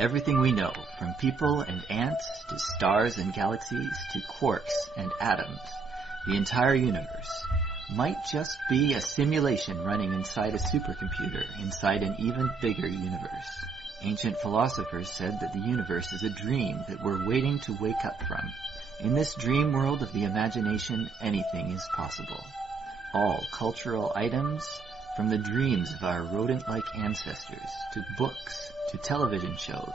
Everything we know, from people and ants to stars and galaxies to quarks and atoms, the entire universe, might just be a simulation running inside a supercomputer inside an even bigger universe. Ancient philosophers said that the universe is a dream that we're waiting to wake up from. In this dream world of the imagination, anything is possible. All cultural items, from the dreams of our rodent-like ancestors, to books, to television shows,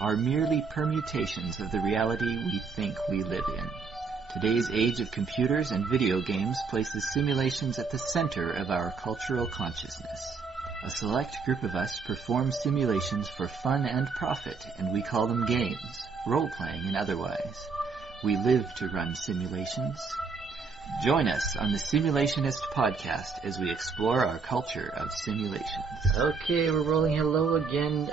are merely permutations of the reality we think we live in. Today's age of computers and video games places simulations at the center of our cultural consciousness. A select group of us perform simulations for fun and profit, and we call them games, role-playing and otherwise. We live to run simulations. Join us on the Simulationist podcast as we explore our culture of simulations. Okay, we're rolling. Hello again,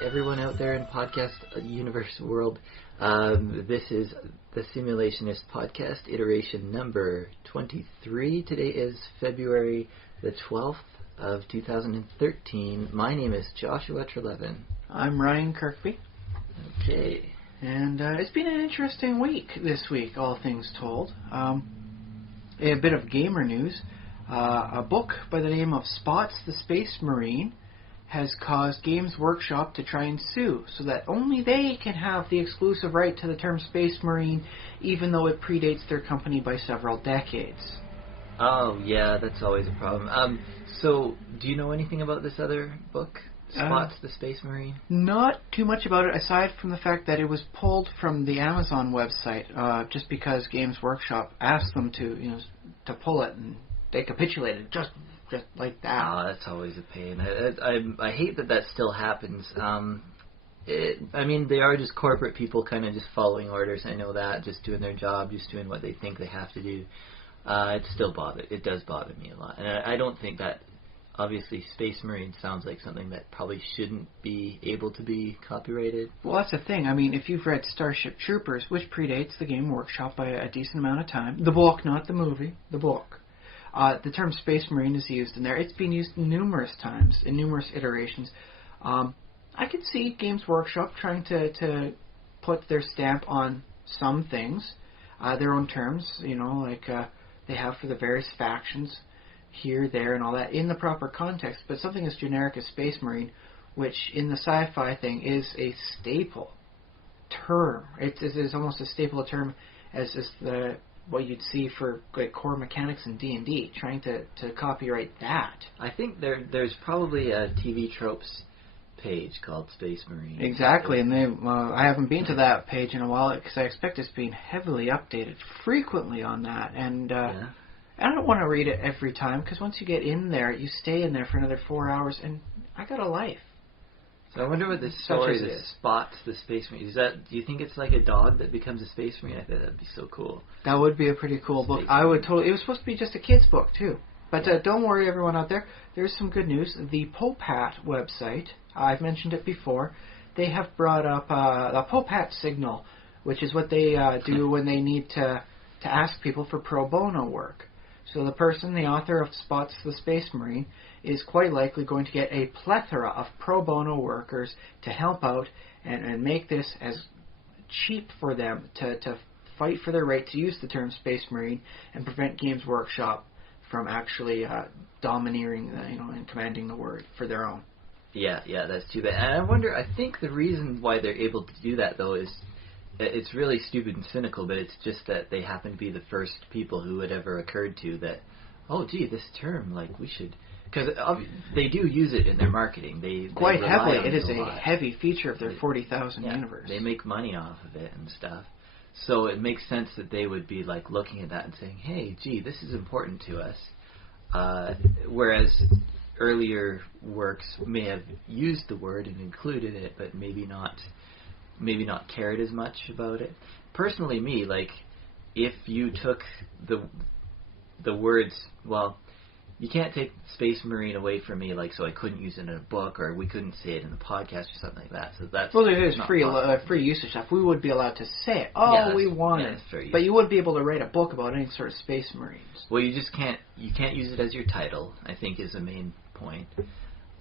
everyone out there in podcast universe world. This is the Simulationist podcast, iteration number 23. Today is February the 12th of 2013. My name is Joshua Trelevin. I'm Ryan Kirkby. Okay. And it's been an interesting week this week, all things told. A bit of gamer news. A book by the name of Spots the Space Marine has caused Games Workshop to try and sue so that only they can have the exclusive right to the term Space Marine, even though it predates their company by several decades. Oh, yeah, that's always a problem. So, do you know anything about this other book, Spots the Space Marine? Not too much about it, aside from the fact that it was pulled from the Amazon website, just because Games Workshop asked them to pull it, and they capitulated just like that. Oh, that's always a pain. I hate that still happens. I mean, they are just corporate people kind of just following orders. I know that, just doing their job, just doing what they think they have to do. It does bother me a lot. And I don't think that, obviously, Space Marine sounds like something that probably shouldn't be able to be copyrighted. Well, that's the thing. I mean, if you've read Starship Troopers, which predates the Game Workshop by a decent amount of time, the book, not the movie, the book, the term Space Marine is used in there. It's been used numerous times, in numerous iterations. I could see Games Workshop trying to put their stamp on some things, their own terms, like they have for the various factions here, there, and all that, in the proper context, but something as generic as Space Marine, which in the sci-fi thing is a staple term. It is almost as staple a term as what you'd see for like core mechanics in D&D, trying to copyright that. I think there's probably a TV tropes page called Space Marine. Exactly, and I haven't been to that page in a while because I expect it's being heavily updated frequently on that, and I don't want to read it every time, because once you get in there, you stay in there for another 4 hours, and I got a life. So I wonder what this story that Spots the Space Marine is. Do you think it's like a dog that becomes a Space Marine? I think that'd be so cool. That would be a pretty cool book. I would totally. It was supposed to be just a kid's book too, but don't worry, everyone out there. There's some good news. The Popat website, I've mentioned it before. They have brought up the Popat signal, which is what they do when they need to ask people for pro bono work. So the person, the author of Spots the Space Marine, is quite likely going to get a plethora of pro bono workers to help out and make this as cheap for them to fight for their right to use the term Space Marine and prevent Games Workshop from actually domineering and commanding the word for their own. Yeah, that's too bad. And I think the reason why they're able to do that, though, is it's really stupid and cynical, but it's just that they happen to be the first people who had ever occurred to that, oh, gee, this term, like, we should... Because they do use it in their marketing. They quite heavily. It is a heavy feature of their 40,000 universe. They make money off of it and stuff. So it makes sense that they would be, like, looking at that and saying, hey, gee, this is important to us. Whereas earlier works may have used the word and included it, but maybe not cared as much about it. Personally, me, like, if you took the words, well, you can't take Space Marine away from me, like, so I couldn't use it in a book, or we couldn't say it in a podcast or something like that. So that's it is free usage stuff. We would be allowed to say it. We want it, but you wouldn't be able to write a book about any sort of Space Marines. Well, you just can't. You can't use it as your title, I think, is the main point.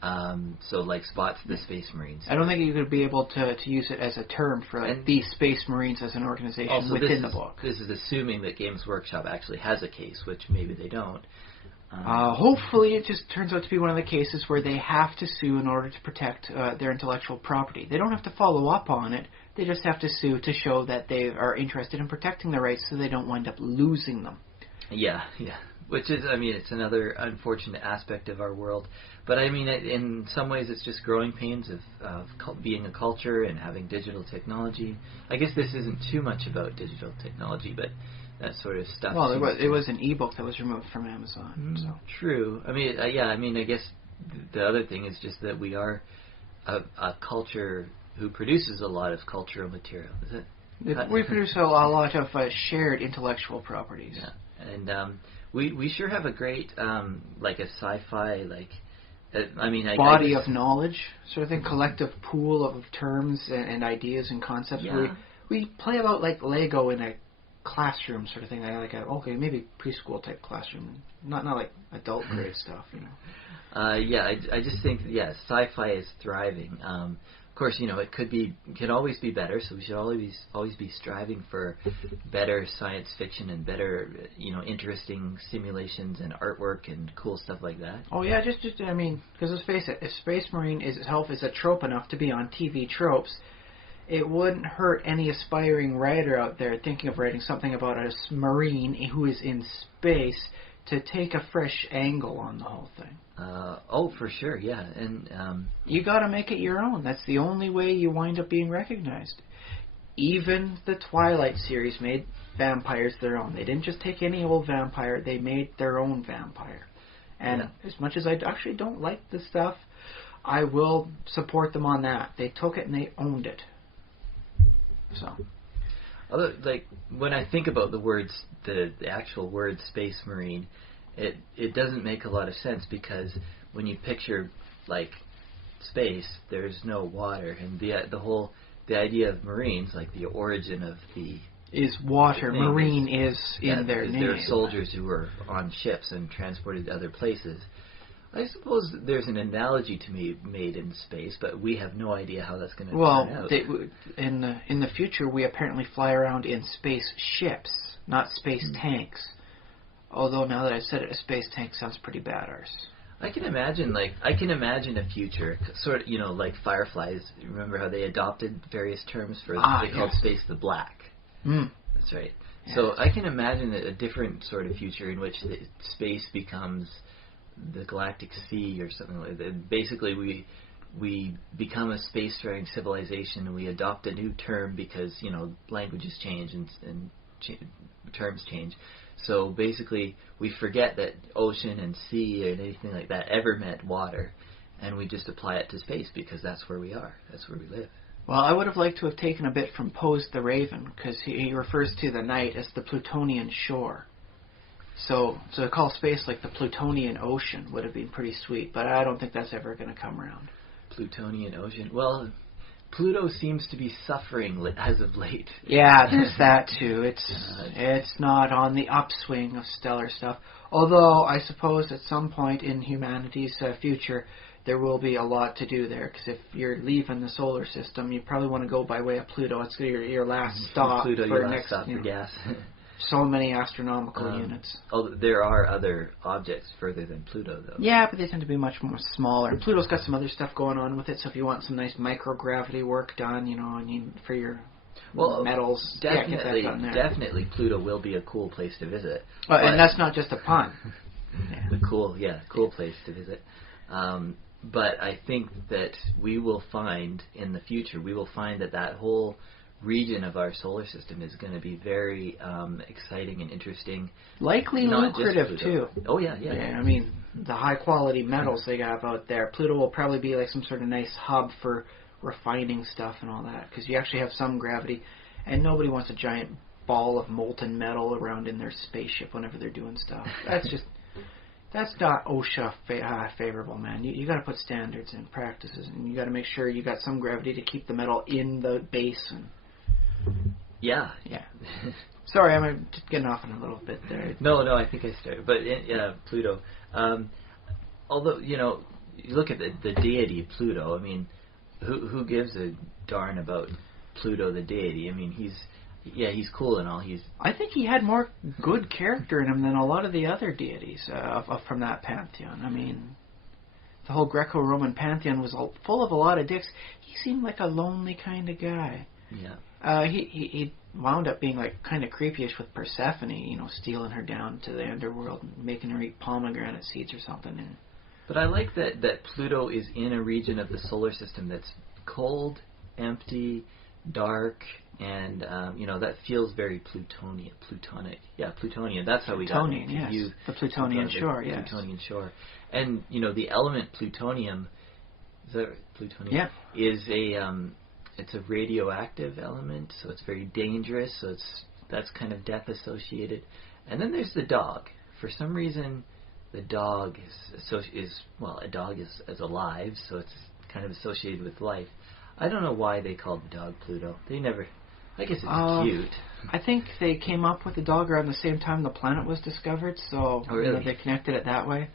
So like Spot's the Space Marines. I don't think you could be able to use it as a term for like the Space Marines as an organization also, within the book. This is assuming that Games Workshop actually has a case, which maybe they don't. Hopefully it just turns out to be one of the cases where they have to sue in order to protect their intellectual property. They don't have to follow up on it. They just have to sue to show that they are interested in protecting their rights so they don't wind up losing them. Yeah. Which is, I mean, it's another unfortunate aspect of our world. But I mean, in some ways it's just growing pains of being a culture and having digital technology. I guess this isn't too much about digital technology, but that sort of stuff. Well, it was an ebook that was removed from Amazon. So. True. I mean, I guess the other thing is just that we are a culture who produces a lot of cultural material. Is it? We produce a lot of shared intellectual properties. Yeah, and we sure have a great like a sci-fi body of knowledge sort of thing, collective pool of terms and ideas and concepts. Yeah. We play about like Lego in a classroom sort of thing, maybe preschool type classroom, not like adult grade stuff, you know. I just think sci-fi is thriving. Of course, you know, it can always be better, so we should always be striving for better science fiction and better, you know, interesting simulations and artwork and cool stuff like that. Oh yeah, just I mean, because let's face it, if Space Marine itself is a trope enough to be on TV tropes, it wouldn't hurt any aspiring writer out there thinking of writing something about a Marine who is in space to take a fresh angle on the whole thing. For sure, yeah. And you got to make it your own. That's the only way you wind up being recognized. Even the Twilight series made vampires their own. They didn't just take any old vampire, they made their own vampire. And as much as I actually don't like the stuff, I will support them on that. They took it and they owned it. So, although, like, when I think about the actual word Space Marine, it doesn't make a lot of sense, because when you picture like space, there's no water, and the idea of Marines, like the origin of is water. Marine is in their name. There are soldiers who were on ships and transported to other places. I suppose there's an analogy to be made in space, but we have no idea how that's going to turn out. In the future, we apparently fly around in space ships, not space tanks. Although now that I've said it, a space tank sounds pretty badass. I can imagine a future, sort of, you know, like Fireflies. Remember how they adopted various terms for they called space the black. That's right. Yes. So I can imagine a different sort of future in which the space becomes the galactic sea or something like that. Basically, we become a spacefaring civilization, and we adopt a new term because, you know, languages change and terms change. So basically, we forget that ocean and sea and anything like that ever meant water, and we just apply it to space because that's where we are. That's where we live. Well, I would have liked to have taken a bit from Poe's The Raven, because he refers to the night as the Plutonian shore. So to call space like the Plutonian ocean would have been pretty sweet, but I don't think that's ever going to come around. Plutonian ocean. Well, Pluto seems to be suffering as of late. Yeah, there's that too. It's not on the upswing of stellar stuff. Although I suppose at some point in humanity's future, there will be a lot to do there. Because if you're leaving the solar system, you probably want to go by way of Pluto. It's your last stop. Pluto, for your last stop for gas. So many astronomical units. There are other objects further than Pluto, though. Yeah, but they tend to be much more smaller. And Pluto's got some other stuff going on with it, so if you want some nice microgravity work done, you know, I mean, for your metals, definitely Pluto will be a cool place to visit. And that's not just a pun. Cool place to visit. But I think that we will find in the future, that whole region of our solar system is going to be very exciting and interesting. Likely lucrative, too. Oh, yeah. I mean, the high-quality metals they have out there. Pluto will probably be like some sort of nice hub for refining stuff and all that, because you actually have some gravity, and nobody wants a giant ball of molten metal around in their spaceship whenever they're doing stuff. That's not OSHA favorable, man. You got to put standards and practices, and you got to make sure you got some gravity to keep the metal in the basin. Yeah. Sorry, I'm just getting off on a little bit there. No, I think I started. But Pluto. Although, you know, you look at the deity Pluto. I mean, who gives a darn about Pluto the deity? I mean, he's cool and all. I think he had more good character in him than a lot of the other deities from that pantheon. I mean, the whole Greco-Roman pantheon was full of a lot of dicks. He seemed like a lonely kind of guy. Yeah. He wound up being like kind of creepyish with Persephone, stealing her down to the underworld and making her eat pomegranate seeds or something. But I like that Pluto is in a region of the solar system that's cold, empty, dark, and that feels very Plutonic. Yeah, Plutonian. That's how we got Plutonian, yes. The Plutonian shore, yes. Plutonian shore. And the element plutonium, is that right? Plutonium? Yeah. Is it's a radioactive element, so it's very dangerous. So that's kind of death associated. And then there's the dog. For some reason, the dog a dog is alive, so it's kind of associated with life. I don't know why they called the dog Pluto. I guess it's cute. I think they came up with the dog around the same time the planet was discovered, so really? They connected it that way.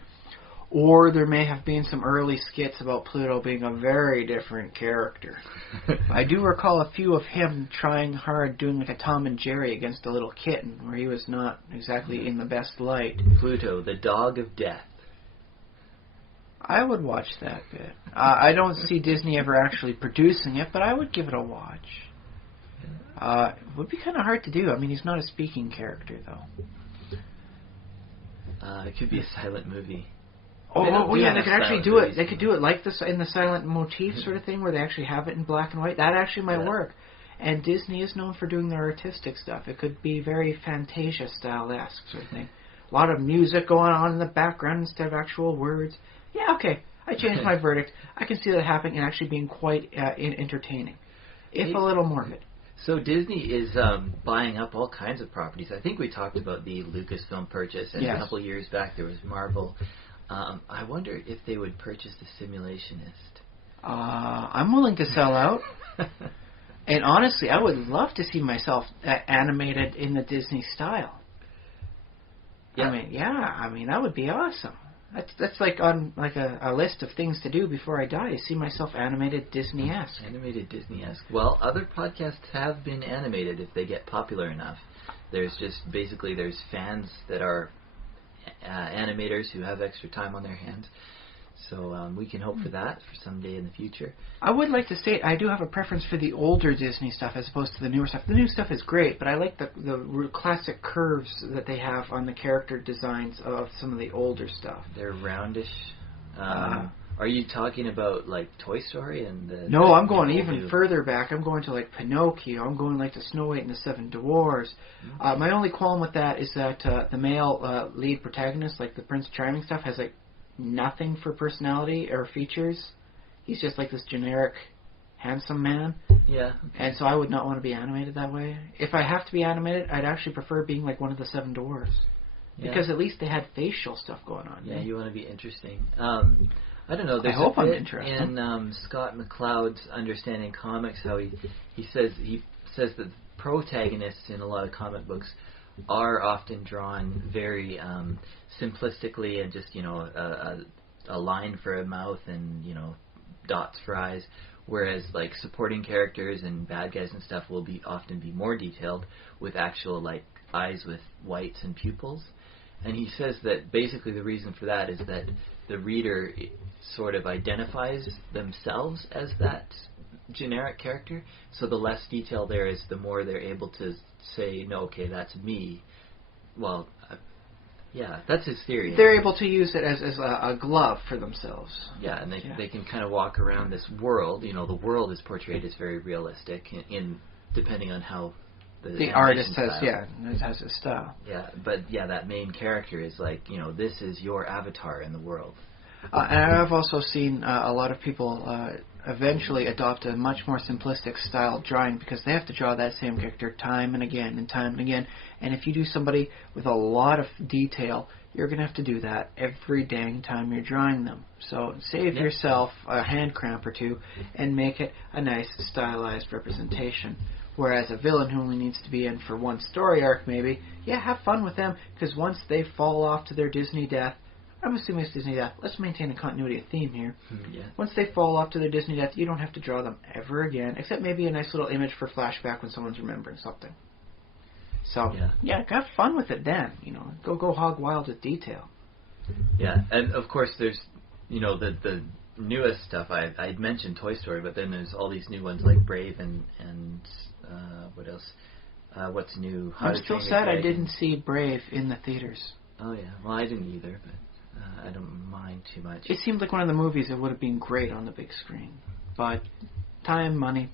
Or there may have been some early skits about Pluto being a very different character. I do recall a few of him trying hard doing like a Tom and Jerry against a little kitten, where he was not exactly in the best light. Pluto, the dog of death. I would watch that bit. I don't see Disney ever actually producing it, but I would give it a watch. It would be kind of hard to do. I mean, he's not a speaking character, though. It could be a silent movie. Yeah, they could actually do it. They could do it like this in the silent motif sort of thing, where they actually have it in black and white. That actually might work. And Disney is known for doing their artistic stuff. It could be very Fantasia style-esque sort of thing. A lot of music going on in the background instead of actual words. Yeah, okay. I changed my verdict. I can see that happening and actually being quite entertaining, if a little morbid. So Disney is buying up all kinds of properties. I think we talked about the Lucasfilm purchase, and a couple years back there was Marvel. I wonder if they would purchase the Simulationist. I'm willing to sell out. And honestly, I would love to see myself animated in the Disney style. Yeah. I mean, that would be awesome. That's like on like a list of things to do before I die. See myself animated Disney-esque. Animated Disney-esque. Well, other podcasts have been animated if they get popular enough. There's fans that are animators who have extra time on their hands. So we can hope for that for someday in the future. I would like to say I do have a preference for the older Disney stuff as opposed to the newer stuff. The new stuff is great, but I like the classic curves that they have on the character designs of some of the older stuff. They're roundish. Are you talking about like Toy Story and the? No, I'm going even further back. I'm going to like Pinocchio. I'm going like to Snow White and the Seven Dwarfs. Mm-hmm. My only qualm with that is that the male lead protagonist, like the Prince Charming stuff, has like nothing for personality or features. He's just like this generic handsome man. Yeah. And so I would not want to be animated that way. If I have to be animated, I'd actually prefer being like one of the Seven Dwarfs. Yeah. Because at least they had facial stuff going on. Yeah, you want to be interesting. I don't know. I hope I'm interested. In Scott McCloud's Understanding Comics, how he says that protagonists in a lot of comic books are often drawn very simplistically and just a line for a mouth and dots for eyes, whereas like supporting characters and bad guys and stuff will often be more detailed with actual like eyes with whites and pupils. And he says that basically the reason for that is that the reader sort of identifies themselves as that generic character, so the less detail there is, the more they're able to say, no, okay, that's me. Well, yeah, that's his theory. They're able to use it as a glove for themselves. Yeah, and they can kind of walk around this world. The world is portrayed as very realistic, in depending on how the artist has his style. Yeah, but that main character is like, this is your avatar in the world. And I've also seen a lot of people eventually adopt a much more simplistic style drawing because they have to draw that same character time and again and time and again. And if you do somebody with a lot of detail, you're going to have to do that every dang time you're drawing them. So save yourself a hand cramp or two and make it a nice stylized representation. Whereas a villain who only needs to be in for one story arc maybe, have fun with them, because once they fall off to their Disney death, I'm assuming it's Disney death. Let's maintain a continuity of theme here. Yeah. Once they fall off to their Disney death, you don't have to draw them ever again, except maybe a nice little image for flashback when someone's remembering something. So, yeah, have fun with it then. Go hog wild with detail. Yeah, and of course there's, the newest stuff. I'd mentioned Toy Story, but then there's all these new ones like Brave and what else? What's new? How I'm to still Train Your sad I Dragon. didn't see Brave in the theaters. Oh yeah, well I didn't either, but I don't mind too much. It seemed like one of the movies that would have been great on the big screen, but time, money,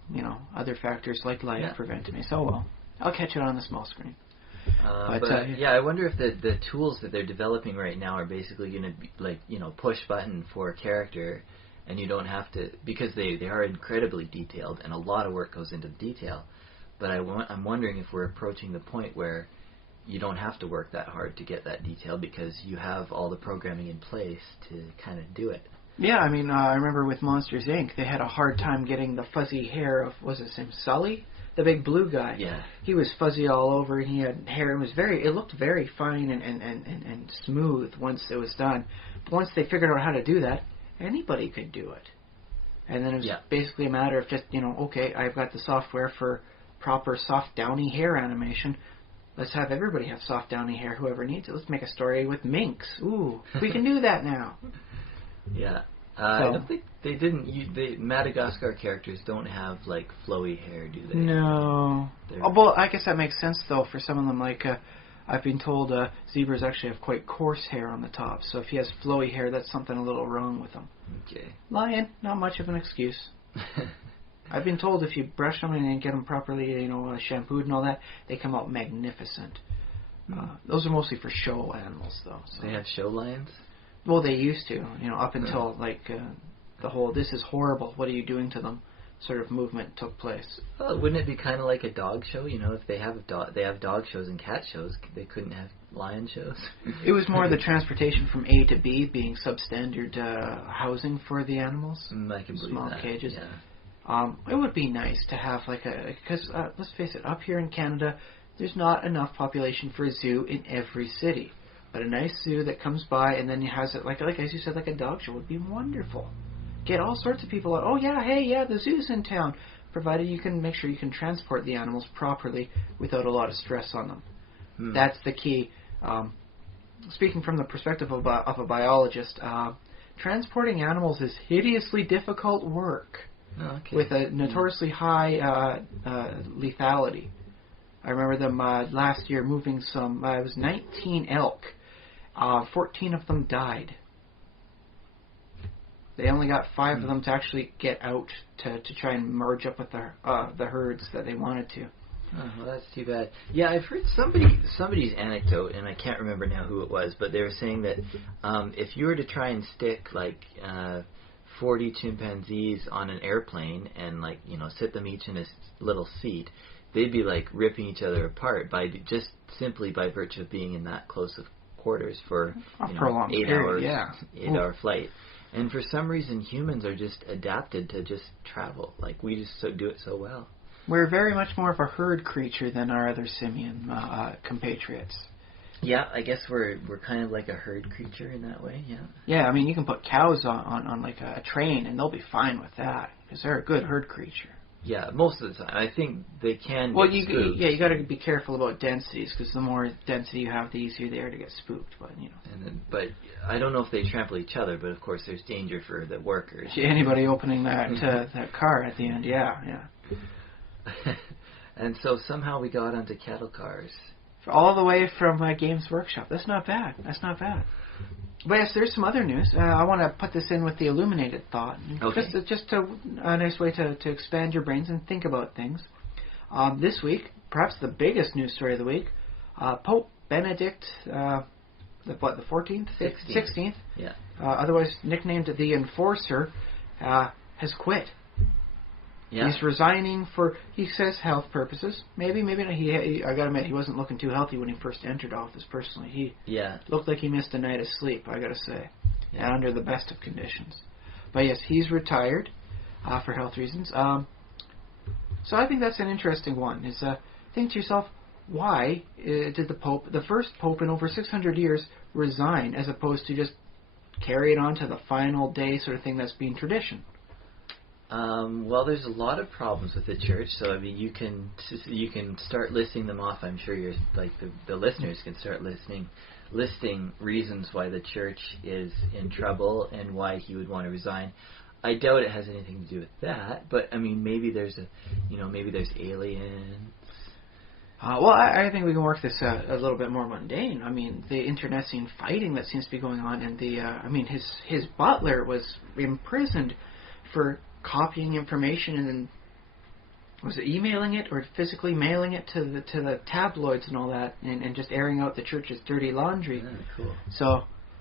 other factors like life prevented me. So well, I'll catch it on the small screen. I wonder if the tools that they're developing right now are basically going to be like, push button for a character, and you don't have to, because they are incredibly detailed, and a lot of work goes into the detail. But I'm wondering if we're approaching the point where you don't have to work that hard to get that detail because you have all the programming in place to kind of do it. Yeah, I mean, I remember with Monsters, Inc., they had a hard time getting the fuzzy hair of, was his name Sully? The big blue guy. Yeah. He was fuzzy all over, and he had hair. It looked very fine and smooth once it was done. But once they figured out how to do that, anybody could do it. And then it was basically a matter of just, okay, I've got the software for proper soft downy hair animation. Let's have everybody have soft downy hair, whoever needs it. Let's make a story with minks. Ooh, we can do that now. Yeah. I don't think they didn't. The Madagascar characters don't have like flowy hair, do they? No. Well, I guess that makes sense though. For some of them, like I've been told, zebras actually have quite coarse hair on the top. So if he has flowy hair, that's something a little wrong with him. Okay. Lion, not much of an excuse. I've been told if you brush them and get them properly, shampooed and all that, they come out magnificent. Those are mostly for show animals, though. So. They have show lions? Well, they used to, up until the whole "this is horrible, what are you doing to them" sort of movement took place. Well, wouldn't it be kind of like a dog show? If they have dog shows and cat shows, they couldn't have lion shows. It was more the transportation from A to B being substandard housing for the animals. I can believe small that. cages. Yeah. It would be nice to have because let's face it, up here in Canada, there's not enough population for a zoo in every city. But a nice zoo that comes by and then has it like as you said, like a dog show would be wonderful. Get all sorts of people out. Oh yeah, the zoo's in town. Provided you can make sure you can transport the animals properly without a lot of stress on them. That's the key. Speaking from the perspective of a biologist, transporting animals is hideously difficult work with a notoriously high lethality. I remember them last year moving some. It was 19 elk. 14 of them died. They only got 5 of them to actually get out to try and merge up with the herds that they wanted to. Oh, well, that's too bad. Yeah, I've heard somebody's anecdote, and I can't remember now who it was, but they were saying that if you were to try and stick 40 chimpanzees on an airplane and sit them each in a little seat, they'd be ripping each other apart just simply by virtue of being in that close of quarters for for a long 8 period, hours, 8-hour flight. And for some reason, humans are just adapted to just travel. We just do it so well. We're very much more of a herd creature than our other simian compatriots. Yeah, I guess we're kind of like a herd creature in that way. Yeah. Yeah, I mean you can put cows on a train and they'll be fine with that because they're a good herd creature. Yeah, most of the time. I think they can Well, get spooked. you got to be careful about densities because the more density you have, the easier they are to get spooked. But I don't know if they trample each other. But of course, there's danger for the workers. Anybody opening that that car at the end, yeah. And so somehow we got onto cattle cars. All the way from Games Workshop. That's not bad. But yes, there's some other news. I want to put this in with the illuminated thought. Okay. Just a nice way to expand your brains and think about things. This week, perhaps the biggest news story of the week, Pope Benedict, the 14th? 16th. Yeah. Otherwise nicknamed the Enforcer, has quit. Yeah. He's resigning for, he says, health purposes. Maybe not. I gotta admit, he wasn't looking too healthy when he first entered office, personally. He looked like he missed a night of sleep, I gotta say. Yeah. And under the best of conditions. But yes, he's retired for health reasons. So I think that's an interesting one. Think to yourself, why did the Pope, the first Pope in over 600 years, resign as opposed to just carry it on to the final day sort of thing that's being tradition? Well, there's a lot of problems with the church, so I mean, you can start listing them off. I'm sure you're like the listeners can start listing reasons why the church is in trouble and why he would want to resign. I doubt it has anything to do with that, but I mean, maybe there's aliens. Well, I think we can work this a little bit more mundane. I mean, the internecine fighting that seems to be going on, and his butler was imprisoned for copying information and then was it emailing it or physically mailing it to the tabloids and all that, and just airing out the church's dirty laundry. Cool.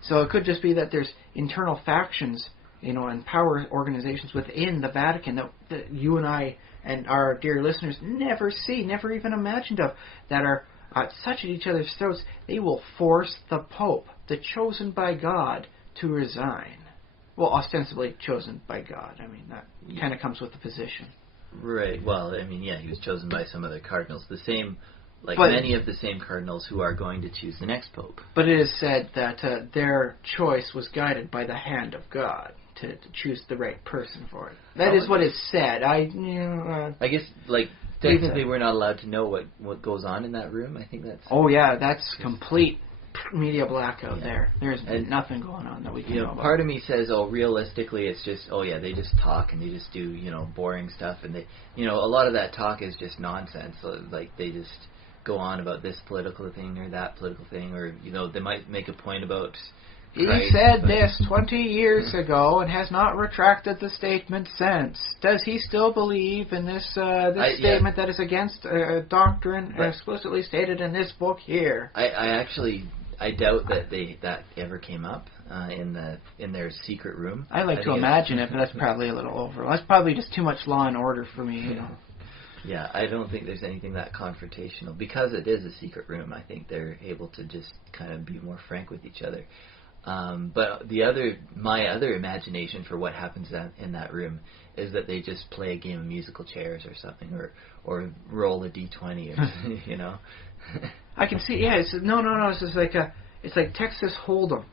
So it could just be that there's internal factions, and power organizations within the Vatican that you and I and our dear listeners never see, never even imagined of, that are such at each other's throats, they will force the Pope, the chosen by God, to resign. Well, ostensibly chosen by God. I mean, that kind of comes with the position. Right. Well, I mean, yeah, he was chosen by some other cardinals. The same, many of the same cardinals who are going to choose the next Pope. But it is said that their choice was guided by the hand of God to choose the right person for it. That is what is said. I guess, technically we're not allowed to know what goes on in that room. I think that's... Oh, yeah, that's complete media blackout there. There's nothing going on that we can know about. Part of me says, realistically, it's just, they just talk and they just do, boring stuff, and they, a lot of that talk is just nonsense. So, they just go on about this political thing or that political thing, or, they might make a point about Christ, he said this 20 years ago and has not retracted the statement since. Does he still believe in this statement that is against doctrine explicitly stated in this book here? I doubt that ever came up in their secret room. I like to imagine it, but that's probably a little over. That's probably just too much Law and Order for me, Yeah, I don't think there's anything that confrontational. Because it is a secret room, I think they're able to just kind of be more frank with each other. But my other imagination for what happens in that room is that they just play a game of musical chairs or something, or roll a d20, or I can see. Yeah, it's just it's like Texas Hold'em,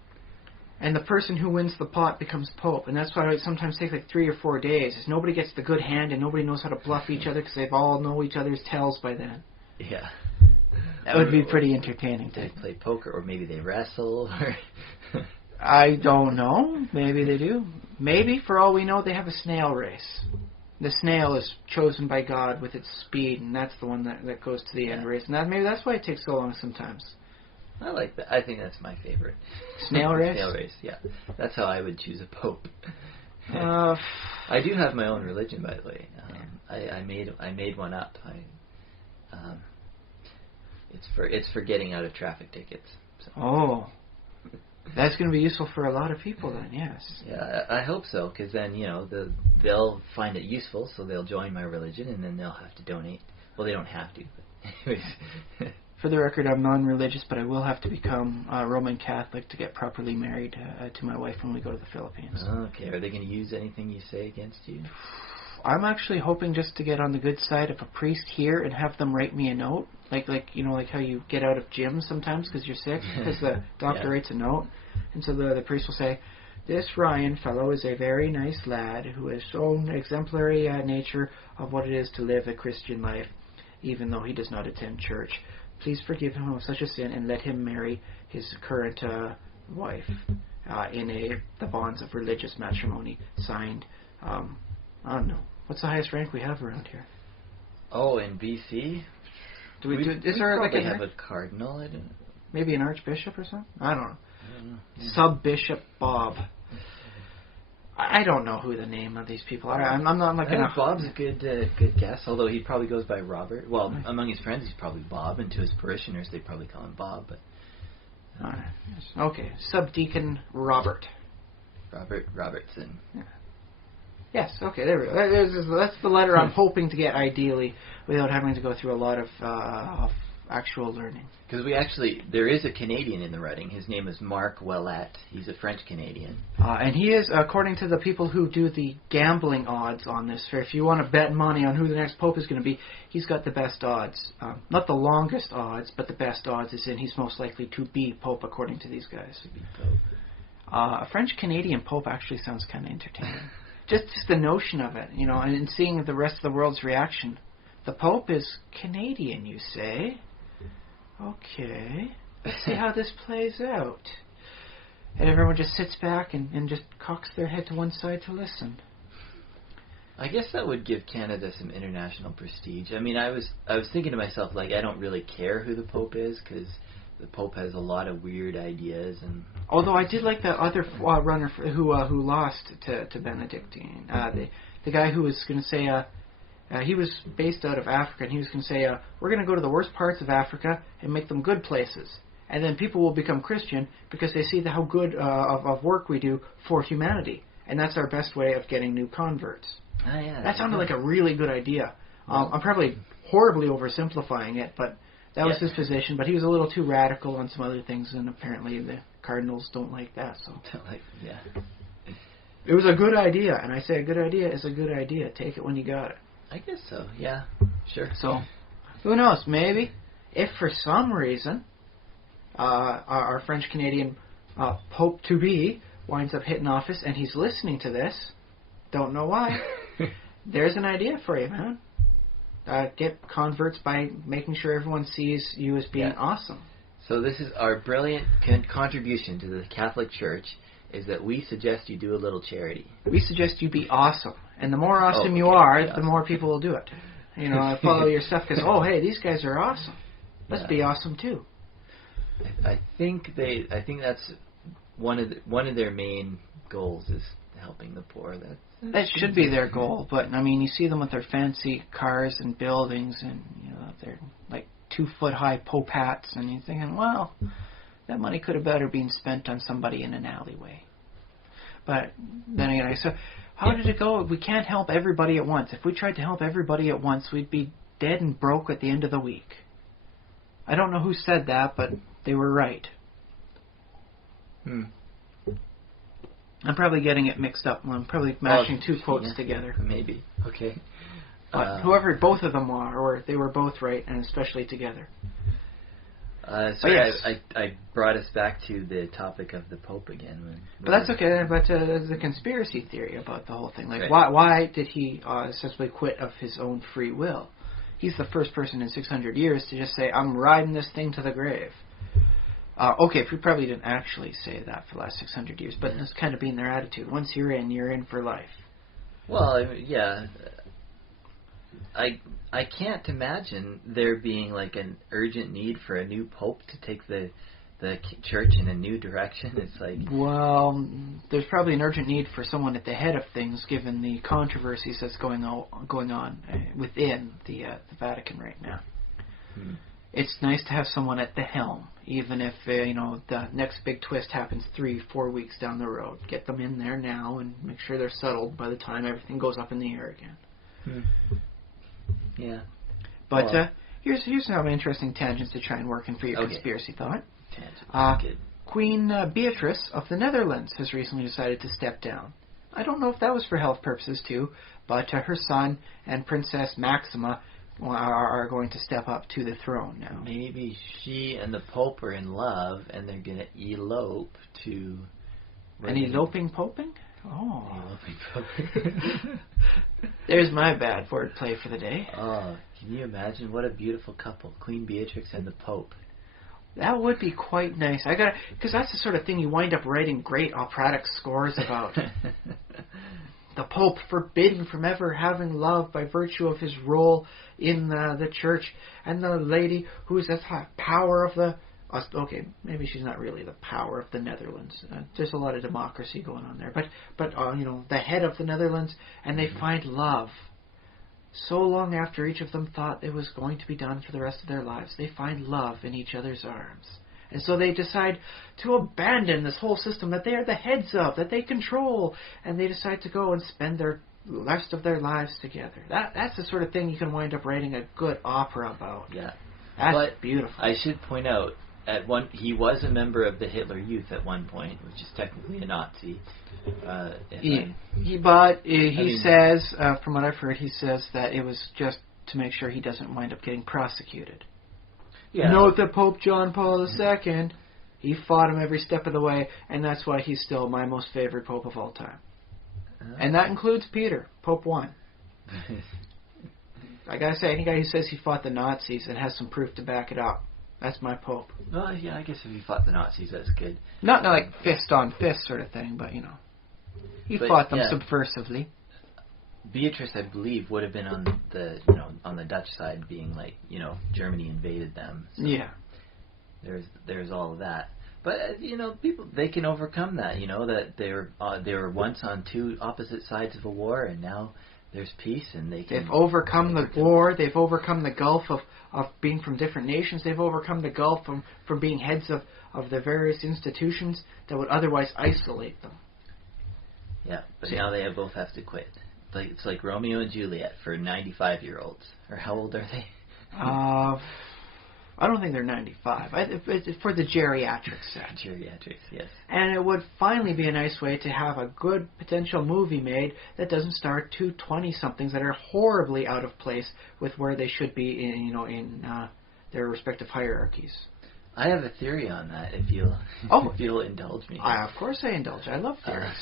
and the person who wins the pot becomes Pope, and that's why it sometimes takes 3 or 4 days. Is nobody gets the good hand, and nobody knows how to bluff each other because they all know each other's tells by then. Yeah. That would be pretty entertaining. They play poker, or maybe they wrestle. I don't know. Maybe they do. Maybe, for all we know, they have a snail race. The snail is chosen by God with its speed, and that's the one that goes to the end race. And maybe that's why it takes so long sometimes. I like that. I think that's my favorite. Snail race? Snail race, yeah. That's how I would choose a pope. I do have my own religion, by the way. I made one up. It's for getting out of traffic tickets. So. Oh. That's going to be useful for a lot of people then, yes. Yeah, I hope so, because then, they'll find it useful, so they'll join my religion, and then they'll have to donate. Well, they don't have to, but anyways. For the record, I'm non-religious, but I will have to become Roman Catholic to get properly married to my wife when we go to the Philippines. Okay, are they going to use anything you say against you? I'm actually hoping just to get on the good side of a priest here and have them write me a note. Like how you get out of gyms sometimes because you're sick, because the doctor writes a note. And so the priest will say, "This Ryan fellow is a very nice lad who has shown exemplary nature of what it is to live a Christian life, even though he does not attend church. Please forgive him of such a sin and let him marry his current wife in the bonds of religious matrimony, signed." I don't know. What's the highest rank we have around here? Oh, in BC? Is there probably have a cardinal. Maybe an archbishop or something? I don't know. Sub-Bishop Bob. I don't know who the name of these people are. I'm not like enough. Bob's a good guess, although he probably goes by Robert. Well, among his friends, he's probably Bob, and to his parishioners, they probably call him Bob. But okay, Subdeacon Robert. Robert Robertson. Yeah. Yes, okay, there we go. That's the letter I'm hoping to get, ideally, without having to go through a lot of actual learning. Because there is a Canadian in the writing. His name is Mark Ouellet. He's a French-Canadian. And he is, according to the people who do the gambling odds on this, if you want to bet money on who the next pope is going to be, he's got the best odds. Not the longest odds, but the best odds, as in he's most likely to be pope, according to these guys. To be pope. A French-Canadian Pope actually sounds kind of entertaining. just the notion of it, and seeing the rest of the world's reaction. The Pope is Canadian, you say? Okay. Let's see how this plays out. And everyone just sits back and just cocks their head to one side to listen. I guess that would give Canada some international prestige. I mean, I was thinking to myself, like, I don't really care who the Pope is, because the Pope has a lot of weird ideas. And although I did like that other runner who lost to Benedictine. The guy who was going to say... he was based out of Africa, and he was going to say, we're going to go to the worst parts of Africa and make them good places. And then people will become Christian because they see how good of work we do for humanity. And that's our best way of getting new converts. Oh, yeah, that sounded like a really good idea. I'm probably horribly oversimplifying it, but that was his position. But he was a little too radical on some other things, and apparently the Cardinals don't like that. So it was a good idea, and I say a good idea is a good idea. Take it when you got it. I guess so, yeah. Sure. So, who knows? Maybe, if for some reason our French-Canadian Pope-to-be winds up hitting office and he's listening to this, don't know why, there's an idea for you, man. Get converts by making sure everyone sees you as being awesome. So this is our brilliant contribution to the Catholic Church, is that we suggest you do a little charity. We suggest you be awesome. And the more awesome you are, the more people will do it. Follow your stuff because, hey, these guys are awesome. Let's be awesome too. I think that's one of their main goals is helping the poor. That should be their goal. But I mean, you see them with their fancy cars and buildings, and they're like 2-foot high Pope hats, and you're thinking, well, that money could have better been spent on somebody in an alleyway. But then again, how did it go? We can't help everybody at once. If we tried to help everybody at once, we'd be dead and broke at the end of the week. I don't know who said that, but they were right. I'm probably getting it mixed up. I'm probably mashing two quotes together. Maybe. Okay. But whoever both of them are, or they were both right, and especially together. Sorry, I brought us back to the topic of the Pope again. But that's okay. But there's a conspiracy theory about the whole thing. Like, why did he essentially quit of his own free will? He's the first person in 600 years to just say, I'm riding this thing to the grave. Okay, we probably didn't actually say that for the last 600 years, but that's kind of been their attitude. Once you're in for life. Well, yeah. I can't imagine there being like an urgent need for a new pope to take the church in a new direction. It's like, well, there's probably an urgent need for someone at the head of things, given the controversies that's going on within the Vatican right now. It's nice to have someone at the helm, even if the next big twist happens 3-4 weeks down the road. Get them in there now and make sure they're settled by the time everything goes up in the air again. Yeah. But here's some interesting tangents to try and work in for your conspiracy thought. Good. Queen Beatrice of the Netherlands has recently decided to step down. I don't know if that was for health purposes too, but her son and Princess Maxima are going to step up to the throne now. Maybe she and the Pope are in love, and they're going to elope to... An eloping poping? Oh. Eloping poping. There's my bad wordplay for the day. Oh, can you imagine what a beautiful couple, Queen Beatrix and the Pope? That would be quite nice. Because that's the sort of thing you wind up writing great operatic scores about. The Pope forbidden from ever having love by virtue of his role in the church, and the lady who is the power of the... Okay, maybe she's not really the power of the Netherlands. There's a lot of democracy going on there. But the head of the Netherlands, and they find love. So long after each of them thought it was going to be done for the rest of their lives, they find love in each other's arms. And so they decide to abandon this whole system that they are the heads of, that they control, and they decide to go and spend the rest of their lives together. That's the sort of thing you can wind up writing a good opera about. Yeah. That's beautiful. I should point out, he was a member of the Hitler Youth at one point, which is technically a Nazi. He says, from what I've heard, he says that it was just to make sure he doesn't wind up getting prosecuted. Yeah. Note that Pope John Paul II He fought him every step of the way, and that's why he's still my most favorite Pope of all time. And that includes Peter, Pope 1. I gotta say, any guy who says he fought the Nazis and has some proof to back it up, that's my Pope. Well, yeah, I guess if he fought the Nazis, that's good. Not like fist on fist sort of thing, but he fought them subversively. Beatrice, I believe, would have been on the on the Dutch side, being like Germany invaded them. So yeah. There's all of that. But people, they can overcome that. That they were once on two opposite sides of a war, and now there's peace, and they've overcome the war. They've overcome the gulf of being from different nations. They've overcome the gulf from being heads of the various institutions that would otherwise isolate them. Yeah, but now they both have to quit. It's like Romeo and Juliet for 95-year-olds. Or how old are they? I don't think they're 95. It's for the geriatric set. Geriatrics, yes. And it would finally be a nice way to have a good potential movie made that doesn't star two 20-somethings that are horribly out of place with where they should be in their respective hierarchies. I have a theory on that, if you'll indulge me. Of course I indulge. I love theories.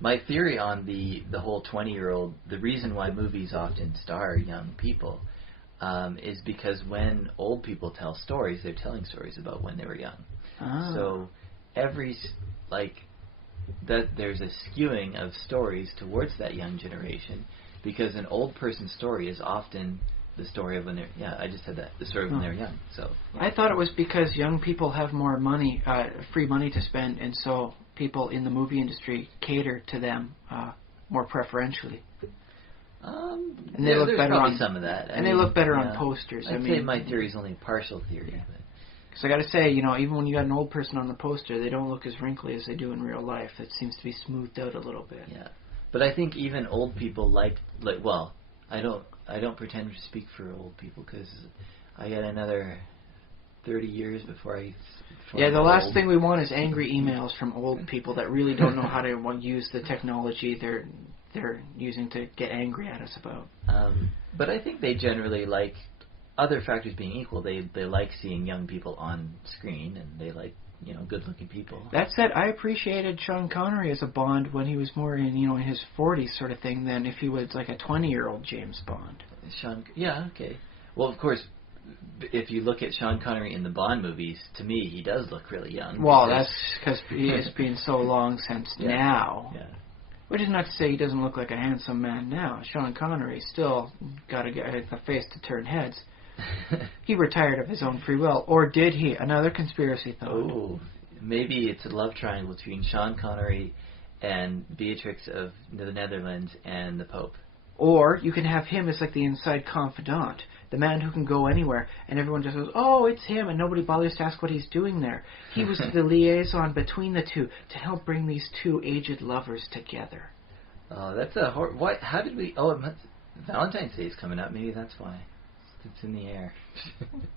My theory on the whole 20-year-old, the reason why movies often star young people, is because when old people tell stories, they're telling stories about when they were young. Ah. So there's a skewing of stories towards that young generation, because an old person's story is often the story of when they're the story of when they're young. So I thought it was because young people have more money, free money to spend, and so people in the movie industry cater to them more preferentially. And they look better on some of that. They look better on posters. I'd say my theory is only a partial theory. Because I got to say, even when you got an old person on the poster, they don't look as wrinkly as they do in real life. It seems to be smoothed out a little bit. Yeah, but I think even old people I don't pretend to speak for old people because I got another 30 years before I. Yeah, the last thing we want is angry emails from old people that really don't know how to use the technology they're using to get angry at us about. But I think they generally like, other factors being equal, they like seeing young people on screen, and they like good-looking people. That said, I appreciated Sean Connery as a Bond when he was more in in his 40s sort of thing than if he was like a 20-year-old James Bond. Okay. Well, of course, if you look at Sean Connery in the Bond movies, to me, he does look really young. Well, that's because he has been so long since now. Yeah. Which is not to say he doesn't look like a handsome man now. Sean Connery still got a face to turn heads. He retired of his own free will. Or did he? Another conspiracy thought. Oh, maybe it's a love triangle between Sean Connery and Beatrix of the Netherlands and the Pope. Or you can have him as like the inside confidant, the man who can go anywhere, and everyone just goes, "Oh, it's him," and nobody bothers to ask what he's doing there. He was the liaison between the two to help bring these two aged lovers together. Oh, that's a what? How did we? Oh, Valentine's Day is coming up. Maybe that's why. It's in the air.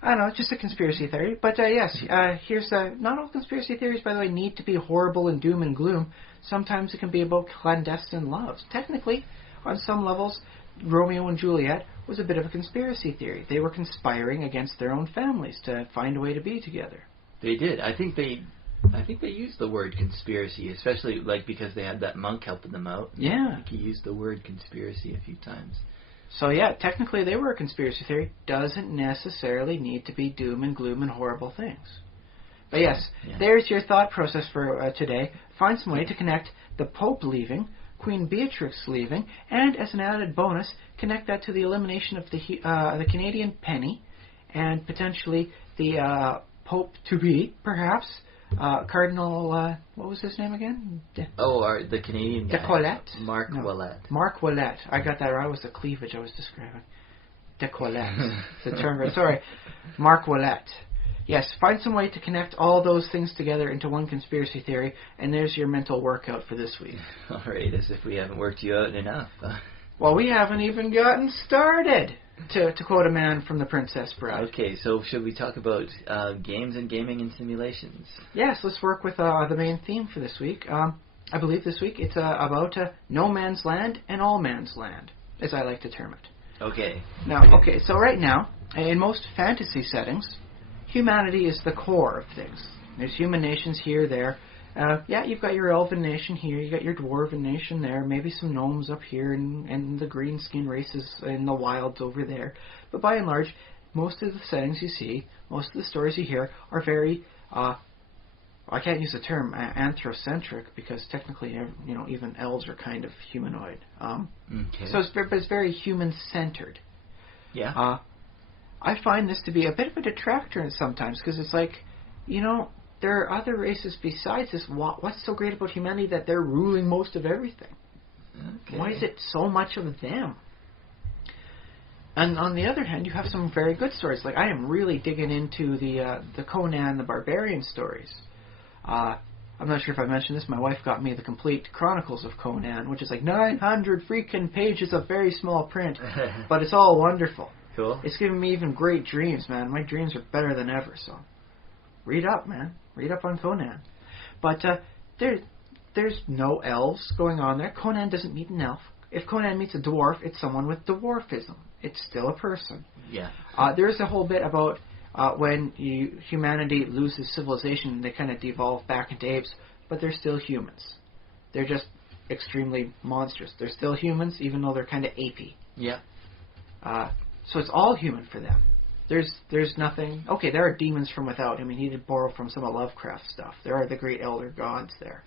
I don't know. It's just a conspiracy theory. But yes, here's not all conspiracy theories, by the way, need to be horrible and doom and gloom. Sometimes it can be about clandestine loves. Technically, on some levels, Romeo and Juliet was a bit of a conspiracy theory. They were conspiring against their own families to find a way to be together. They did. I think they used the word conspiracy, especially because they had that monk helping them out. Yeah. I think he used the word conspiracy a few times. So yeah, technically they were a conspiracy theory. Doesn't necessarily need to be doom and gloom and horrible things. But yes, There's your thought process for today. Find some way to connect the Pope leaving, Queen Beatrix leaving, and as an added bonus, connect that to the elimination of the Canadian penny, and potentially the Pope to be, perhaps, Cardinal, what was his name again? The Canadian guy. Decollette? Mark Ouellet. Mark Ouellet. I got that right. It was the cleavage I was describing. Decollette. The term. Sorry. Mark Ouellet. Yes, find some way to connect all those things together into one conspiracy theory, and there's your mental workout for this week. All right, as if we haven't worked you out enough. Well, we haven't even gotten started, to quote a man from The Princess Bride. Okay, so should we talk about games and gaming and simulations? Yes, let's work with the main theme for this week. I believe this week it's about no man's land and all man's land, as I like to term it. Okay. So right now, in most fantasy settings, humanity is the core of things. There's human nations here, there. Yeah, you've got your elven nation here, you got your dwarven nation there, maybe some gnomes up here, and the green skin races in the wilds over there. But by and large, most of the settings you see, most of the stories you hear are very, I can't use the term anthrocentric because technically, even elves are kind of humanoid. So it's very human-centered. Yeah. I find this to be a bit of a detractor sometimes because it's like, there are other races besides this. What's so great about humanity that they're ruling most of everything? Okay. Why is it so much of them? And on the other hand, you have some very good stories. Like I am really digging into the Conan the Barbarian stories. I'm not sure if I mentioned this. My wife got me the complete Chronicles of Conan, which is like 900 freaking pages of very small print, but it's all wonderful. Cool. It's giving me even great dreams, man. My dreams are better than ever. So, read up, man. Read up on Conan. But there's no elves going on there. Conan doesn't meet an elf. If Conan meets a dwarf, it's someone with dwarfism. It's still a person. Yeah. There's a whole bit about when humanity loses civilization, they kind of devolve back into apes, but they're still humans. They're just extremely monstrous. They're still humans, even though they're kind of apey. Yeah. So it's all human for them. There's nothing... Okay, there are demons from without. I mean, he did borrow from some of Lovecraft stuff. There are the great elder gods there.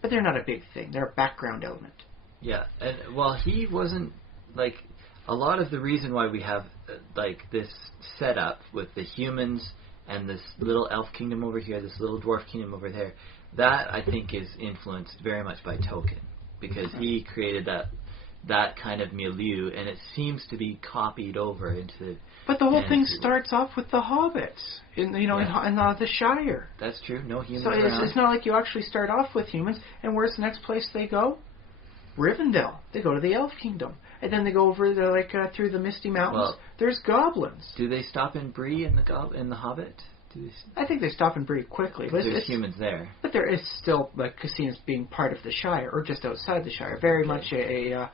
But they're not a big thing. They're a background element. Yeah, and, well, he wasn't, like... A lot of the reason why we have, this setup with the humans and this little elf kingdom over here, this little dwarf kingdom over there, that, I think, is influenced very much by Tolkien. Because he created that kind of milieu, and it seems to be copied over into... But the whole thing starts off with the hobbits, in the Shire. That's true, no humans So around. it's not like you actually start off with humans, and where's the next place they go? Rivendell. They go to the Elf Kingdom. And then they go over there, through the Misty Mountains. Well, there's goblins. Do they stop in Bree in the Hobbit? I think they stop in Bree quickly. But there's humans there. But there is still, casinos being part of the Shire, or just outside the Shire. Very much a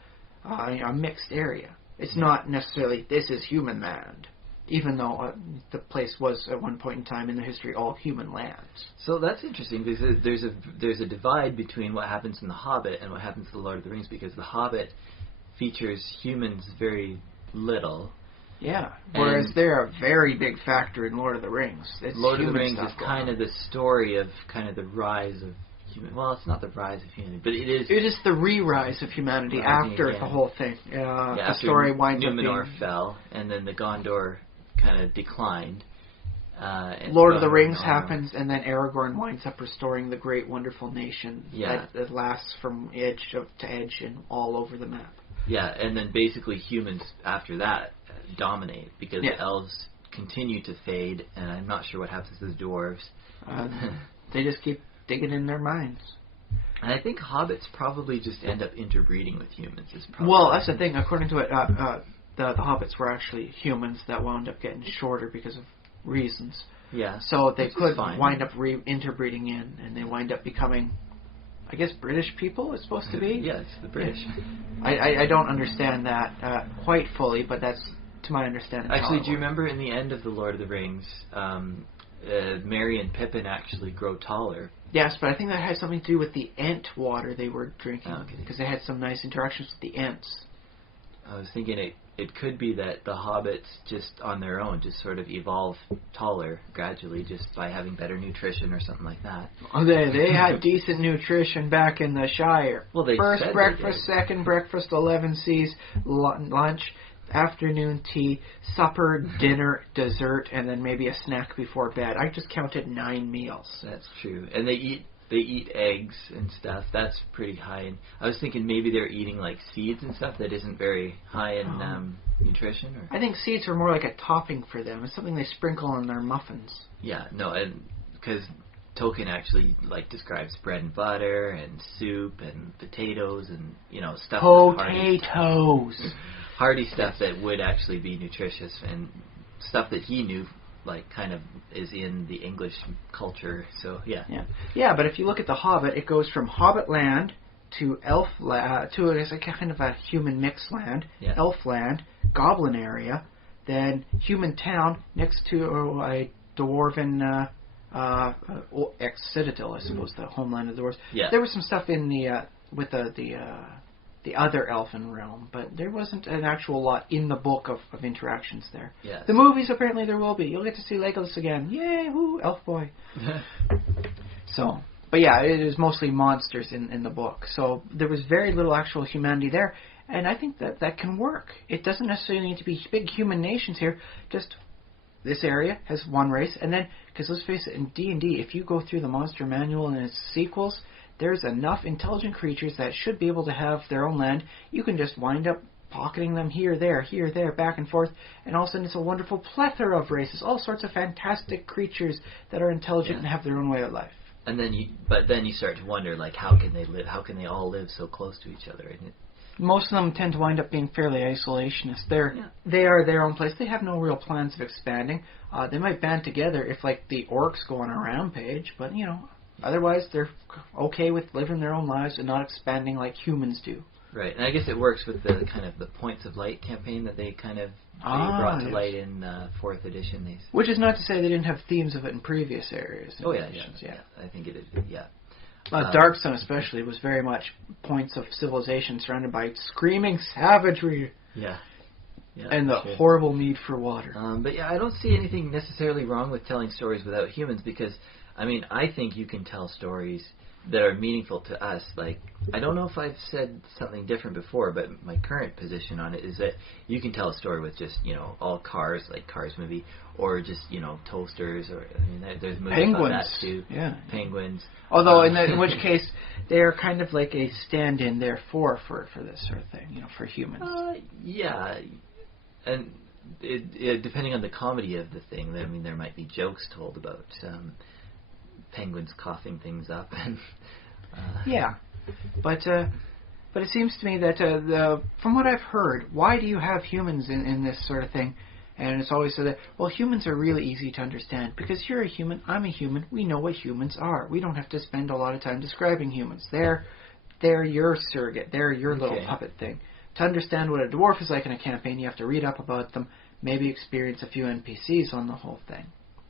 mixed area. It's not necessarily, this is human land. Even though the place was, at one point in time in the history, all human lands. So that's interesting, because there's a divide between what happens in The Hobbit and what happens in The Lord of the Rings, because The Hobbit features humans very little. Yeah, whereas they're a very big factor in Lord of the Rings. It's Lord of the Rings is kind of the story of kind of the rise of human. Well, it's not the rise of humanity, but it is. It is the re-rise of humanity after the whole thing. The story winds up being... Numenor fell, and then the Gondor kind of declined. Lord of the Rings happens, and then Aragorn winds up restoring the great, wonderful nation that lasts from edge to edge and all over the map. Yeah, and then basically humans after that dominate, because the elves continue to fade, and I'm not sure what happens to the dwarves. They just keep digging in their minds. And I think hobbits probably just end up interbreeding with humans. Well, that's the thing. According to it, the hobbits were actually humans that wound up getting shorter because of reasons. Yeah. So they could wind up interbreeding in, and they wind up becoming... I guess British people it's supposed to be? Yeah, it's the British. I don't understand that quite fully, but that's to my understanding. Actually, do you remember in the end of The Lord of the Rings, Merry and Pippin actually grow taller? Yes, but I think that had something to do with the ant water they were drinking, because they had some nice interactions with the ants. I was thinking it could be that the hobbits just on their own just sort of evolve taller gradually just by having better nutrition or something like that. Oh, they had decent nutrition back in the Shire. Well, they First said breakfast, second breakfast, 11 C's, lunch, afternoon tea, supper, dinner, dessert, and then maybe a snack before bed. I just counted 9 meals. That's true. And they eat eggs and stuff. That's pretty high in... I was thinking maybe they're eating like seeds and stuff that isn't very high in nutrition. Or... I think seeds are more like a topping for them. It's something they sprinkle on their muffins. Yeah, no, and because Tolkien actually describes bread and butter and soup and potatoes and stuff. Potatoes. Hearty stuff that would actually be nutritious and stuff that he knew. Kind of is in the English culture, so yeah. But if you look at The Hobbit, it goes from Hobbit land to Elf land to it's a kind of a human mix land, Elf land, Goblin area, then human town next to a dwarven ex-Citadel, I suppose, the homeland of the dwarves. Yeah. There was some stuff in the with the other elfin realm, but there wasn't an actual lot in the book of interactions there. Yes. The movies, apparently there will be. You'll get to see Legolas again. Yay, woo, elf boy. So, but yeah, it is mostly monsters in the book. So there was very little actual humanity there, and I think that can work. It doesn't necessarily need to be big human nations here, just this area has one race, and then, because let's face it, in D&D, if you go through the Monster Manual and its sequels, there's enough intelligent creatures that should be able to have their own land. You can just wind up pocketing them here, there, back and forth, and all of a sudden it's a wonderful plethora of races, all sorts of fantastic creatures that are intelligent and have their own way of life. And then you start to wonder, like, how can they live? How can they all live so close to each other? And most of them tend to wind up being fairly isolationist. They are their own place. They have no real plans of expanding. They might band together if, like, the orcs go on a rampage, but, otherwise they're okay with living their own lives and not expanding like humans do. Right, and I guess it works with the kind of the Points of Light campaign that they kind of brought to light in 4th edition. Which is not to say they didn't have themes of it in previous areas. Oh, yeah. I think it is, yeah. Darkstone especially was very much points of civilization surrounded by screaming savagery. Yeah. And the horrible need for water. But yeah, I don't see anything necessarily wrong with telling stories without humans because, I think you can tell stories that are meaningful to us. Like, I don't know if I've said something different before, but my current position on it is that you can tell a story with just, all cars, like Cars movie, or just, toasters, or, there's movies penguins. About that too. Yeah. Penguins. Although, in which case, they're kind of like a stand-in there for this sort of thing, for humans. Yeah. And depending on the comedy of the thing, there might be jokes told about penguins coughing things up, and yeah, but it seems to me that from what I've heard, why do you have humans in this sort of thing? And it's always said that, well, humans are really easy to understand because you're a human, I'm a human, we know what humans are. We don't have to spend a lot of time describing humans. They're your surrogate. They're your little puppet thing. To understand what a dwarf is like in a campaign, you have to read up about them, maybe experience a few NPCs on the whole thing.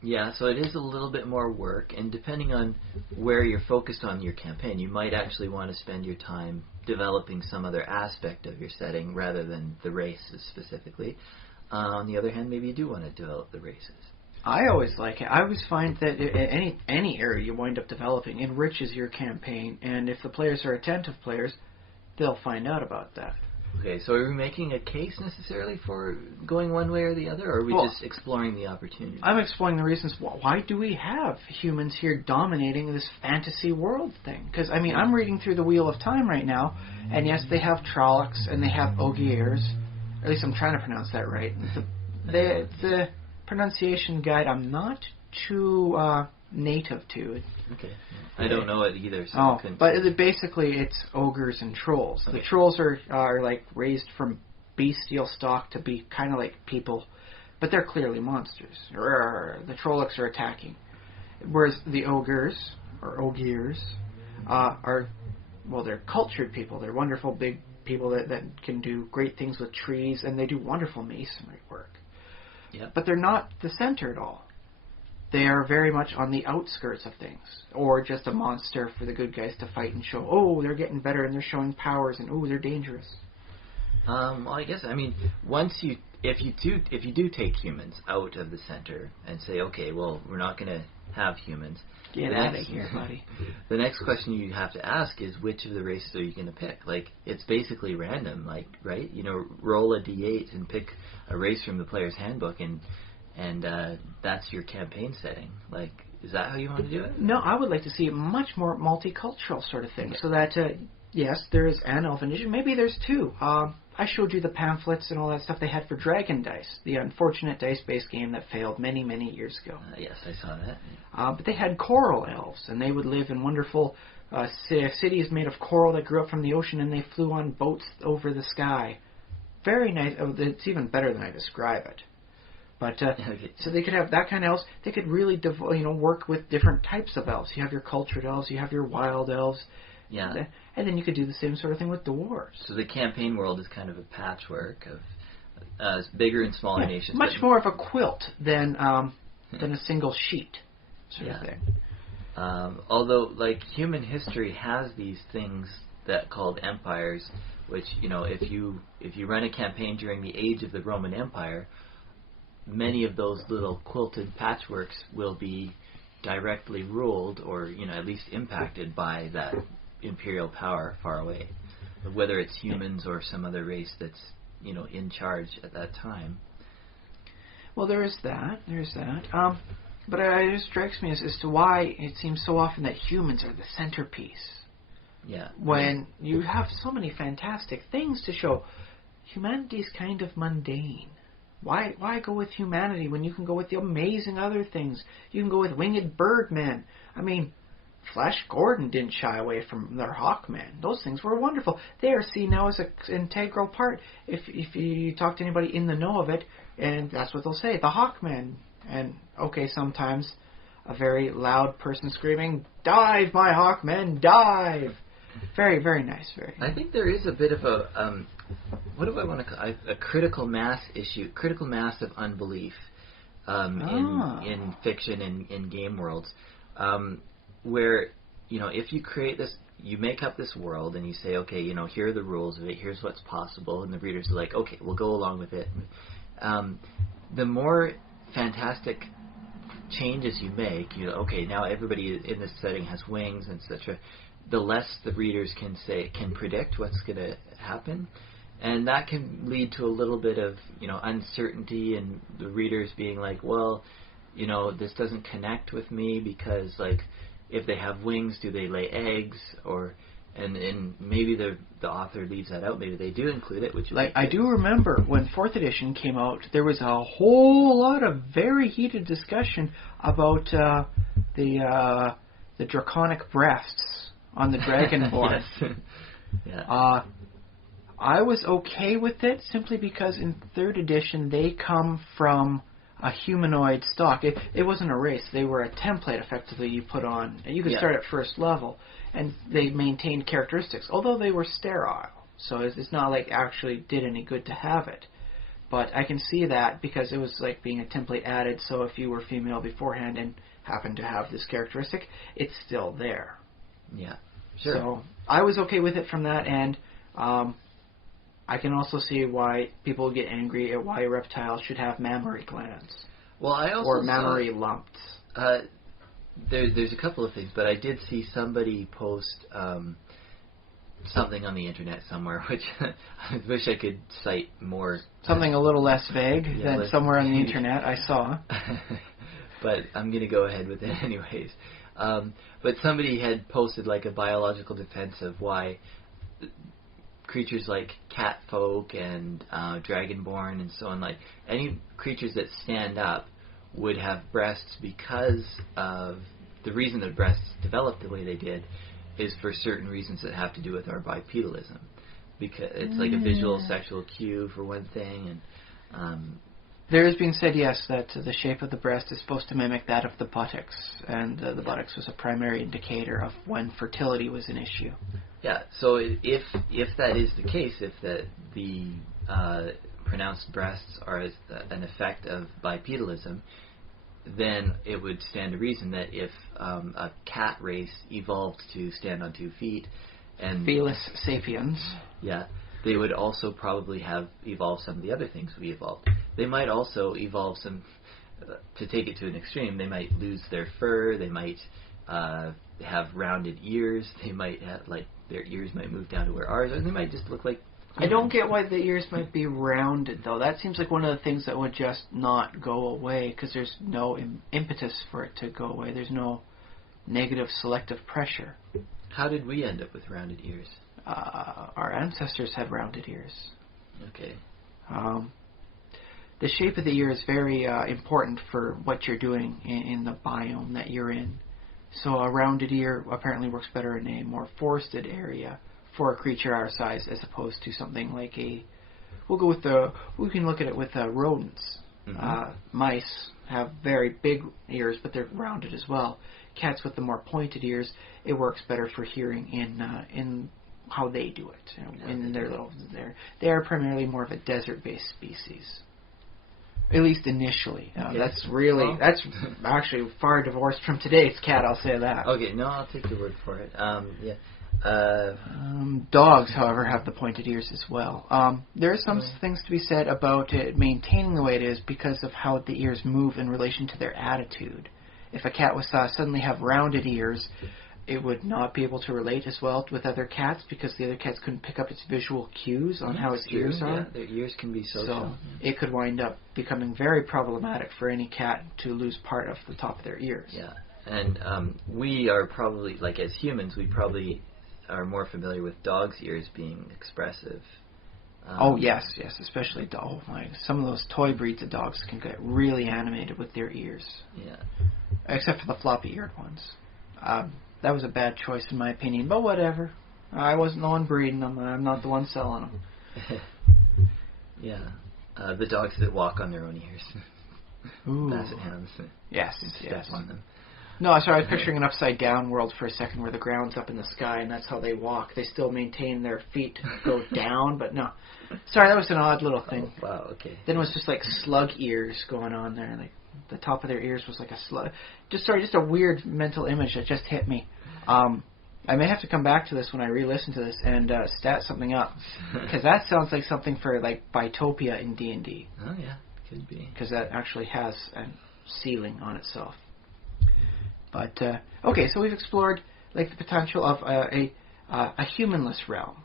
Yeah, so it is a little bit more work, and depending on where you're focused on your campaign, you might actually want to spend your time developing some other aspect of your setting rather than the races specifically. On the other hand, maybe you do want to develop the races. I always like it. I always find that any area you wind up developing enriches your campaign, and if the players are attentive players, they'll find out about that. Okay, so are we making a case necessarily for going one way or the other, or are we just exploring the opportunity? I'm exploring the reasons why do we have humans here dominating this fantasy world thing? Because, I'm reading through the Wheel of Time right now, and yes, they have Trollocs and they have Ogiers. At least I'm trying to pronounce that right. The pronunciation guide I'm not too native to. Okay. I don't know it either. So but basically it's ogres and trolls. Okay. The trolls are like raised from bestial stock to be kind of like people, but they're clearly monsters. The Trollocs are attacking. Whereas the ogres, or Ogiers, they're cultured people. They're wonderful big people that can do great things with trees, and they do wonderful masonry work. Yep. But they're not the center at all. They are very much on the outskirts of things, or just a monster for the good guys to fight and show, they're getting better and they're showing powers and, they're dangerous. Well, I guess, if you do take humans out of the center and say, okay, well, we're not going to have humans. Get out of here, buddy. The next question you have to ask is, which of the races are you going to pick? Like, it's basically random, like, right? Roll a d8 and pick a race from the player's handbook, and that's your campaign setting. Like, is that how you want to do it? No, I would like to see a much more multicultural sort of thing. Okay. So that, yes, there is an elf edition. Maybe there's two. I showed you the pamphlets and all that stuff they had for Dragon Dice, the unfortunate dice-based game that failed many, many years ago. Yes, I saw that. But they had coral elves, and they would live in wonderful cities made of coral that grew up from the ocean, and they flew on boats over the sky. Very nice. It's even better than I describe it. But so they could have that kind of elves. They could really work with different types of elves. You have your cultured elves. You have your wild elves. Yeah. And then you could do the same sort of thing with dwarves. So the campaign world is kind of a patchwork of bigger and smaller nations. Much more of a quilt than a single sheet. sort of thing. Although, like, human history has these things that called empires, which, you know, if you run a campaign during the age of the Roman Empire, many of those little quilted patchworks will be directly ruled, or, you know, at least impacted by that imperial power far away, whether it's humans or some other race that's, you know, in charge at that time. Well, there is that. But it just strikes me as to why it seems so often that humans are the centerpiece. Yeah. When you have so many fantastic things to show, humanity's kind of mundane. Why go with humanity when you can go with the amazing other things? You can go with winged birdmen. I mean, Flash Gordon didn't shy away from their Hawkmen. Those things were wonderful. They are seen now as an integral part. If you talk to anybody in the know of it, and that's what they'll say, the Hawkmen. And, okay, sometimes a very loud person screaming, "Dive, my Hawkmen, dive!" Very, very nice. I think there is a bit of a, what do I want to call it? A critical mass issue, critical mass of unbelief in fiction and in game worlds, where, you know, if you create this, you make up this world and you say, okay, you know, here are the rules of it, here's what's possible, and the readers are like, okay, we'll go along with it. The more fantastic changes you make, you know, okay, now everybody in this setting has wings, etc., the less the readers can predict what's going to happen, and that can lead to a little bit of, you know, uncertainty, and the readers being like, well, you know, this doesn't connect with me because, like, if they have wings, do they lay eggs? Or and maybe the author leaves that out. Maybe they do include it, which like I do remember when 4th edition came out, there was a whole lot of very heated discussion about the draconic breasts on the Dragonborn. Yes. Yeah. I was okay with it simply because in 3rd edition they come from a humanoid stock. It wasn't a race. They were a template, effectively, you put on. You could start at first level, and they maintained characteristics, although they were sterile. So it's not like actually did any good to have it. But I can see that because it was like being a template added, so if you were female beforehand and happened to have this characteristic, it's still there. Yeah, sure. So I was okay with it from that end. I can also see why people get angry at why a reptile should have mammary glands. Well, I also or mammary lumps. There's a couple of things, but I did see somebody post something on the internet somewhere, which I wish I could cite more. Something a little less vague than somewhere on the internet I saw. But I'm going to go ahead with it anyways. But somebody had posted like a biological defense of why creatures like catfolk and dragonborn and so on, like any creatures that stand up would have breasts because of the reason that breasts developed the way they did is for certain reasons that have to do with our bipedalism, because it's like a visual sexual cue for one thing, and there has been said, yes, that the shape of the breast is supposed to mimic that of the buttocks, and the buttocks was a primary indicator of when fertility was an issue. Yeah, so if that is the case, if the pronounced breasts are an effect of bipedalism, then it would stand to reason that if a cat race evolved to stand on 2 feet, and Felis sapiens, yeah, they would also probably have evolved some of the other things we evolved. They might also evolve some, to take it to an extreme, they might lose their fur, they might have rounded ears, they might have, like, their ears might move down to where ours are, and they might just look like humans. I don't get why the ears might be rounded, though. That seems like one of the things that would just not go away, because there's no impetus for it to go away. There's no negative selective pressure. How did we end up with rounded ears? Our ancestors had rounded ears. Okay. The shape of the ear is very important for what you're doing in the biome that you're in. So a rounded ear apparently works better in a more forested area for a creature our size, as opposed to something like we can look at it with rodents. Mm-hmm. Mice have very big ears, but they're rounded as well. Cats with the more pointed ears, it works better for hearing in how they do it. In their they are primarily more of a desert-based species. At least initially. Okay. That's actually far divorced from today's cat, I'll say that. Okay, no, I'll take your word for it. Yeah. Dogs, however, have the pointed ears as well. There are some things to be said about it maintaining the way it is because of how the ears move in relation to their attitude. If a cat was suddenly have rounded ears, it would not be able to relate as well with other cats because the other cats couldn't pick up its visual cues on how its ears are. Yeah, their ears can be social. So it could wind up becoming very problematic for any cat to lose part of the top of their ears. Yeah, and we are probably, like as humans, we probably are more familiar with dogs' ears being expressive. Yes, especially some of those toy breeds of dogs can get really animated with their ears. Yeah. Except for the floppy-eared ones. That was a bad choice in my opinion, but whatever. I wasn't the one breeding them. I'm not the one selling them. Yeah. The dogs that walk on their own ears. Ooh. Basset hounds. Yes. Step on them. No, sorry, I was picturing an upside-down world for a second where the ground's up in the sky and that's how they walk. They still maintain their feet go down, but no. Sorry, that was an odd little thing. Oh, wow, okay. Then it was just like slug ears going on there. Like the top of their ears was like a slug. Just a weird mental image that just hit me. I may have to come back to this when I re-listen to this and stat something up. Because that sounds like something for like Bitopia in D&D. Oh, yeah, could be. Because that actually has a ceiling on itself. But, okay, so we've explored like the potential of a humanless realm.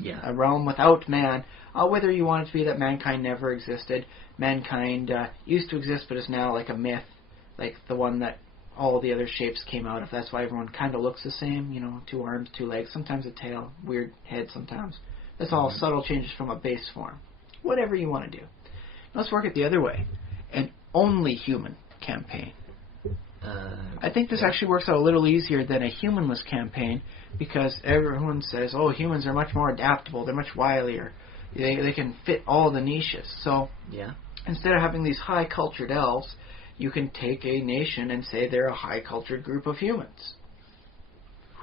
Yeah. A realm without man. Whether you want it to be that mankind never existed, mankind used to exist but is now like a myth, like the one that all the other shapes came out of. That's why everyone kind of looks the same, 2 arms, 2 legs, sometimes a tail, weird head sometimes. That's all subtle changes from a base form. Whatever you want to do. Let's work it the other way. An only human campaign. I think this actually works out a little easier than a humanless campaign because everyone says, oh, humans are much more adaptable, they're much wilier, they can fit all the niches. So instead of having these high-cultured elves, you can take a nation and say they're a high-cultured group of humans.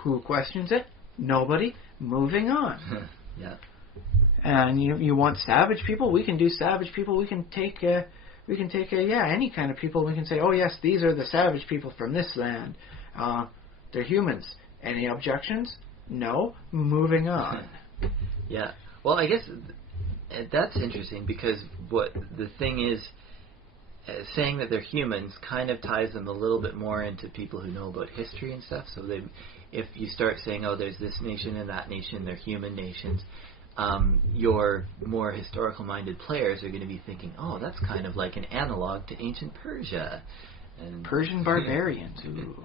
Who questions it? Nobody. Moving on. Yeah. And you want savage people? We can do savage people. We can take any kind of people. We can say, oh yes, these are the savage people from this land. They're humans. Any objections? No. Moving on. Yeah. Well, I guess that's interesting because what the thing is, saying that they're humans kind of ties them a little bit more into people who know about history and stuff. So if you start saying, oh, there's this nation and that nation, they're human nations, your more historical-minded players are going to be thinking, oh, that's kind of like an analog to ancient Persia. And Persian barbarians. Ooh.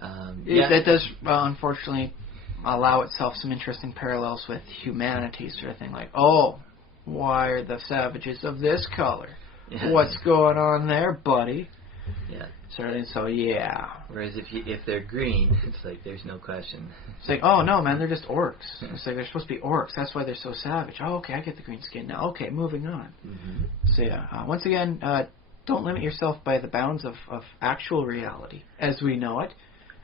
That does, unfortunately, allow itself some interesting parallels with humanity sort of thing. Like, oh, why are the savages of this color? Yeah. What's going on there, buddy? Yeah. Sort of thing. So, yeah. Whereas if they're green, it's like there's no question. It's like, oh no, man, they're just orcs. It's like they're supposed to be orcs. That's why they're so savage. Oh, okay, I get the green skin now. Okay, moving on. Mm-hmm. So yeah, once again, don't limit yourself by the bounds of actual reality as we know it.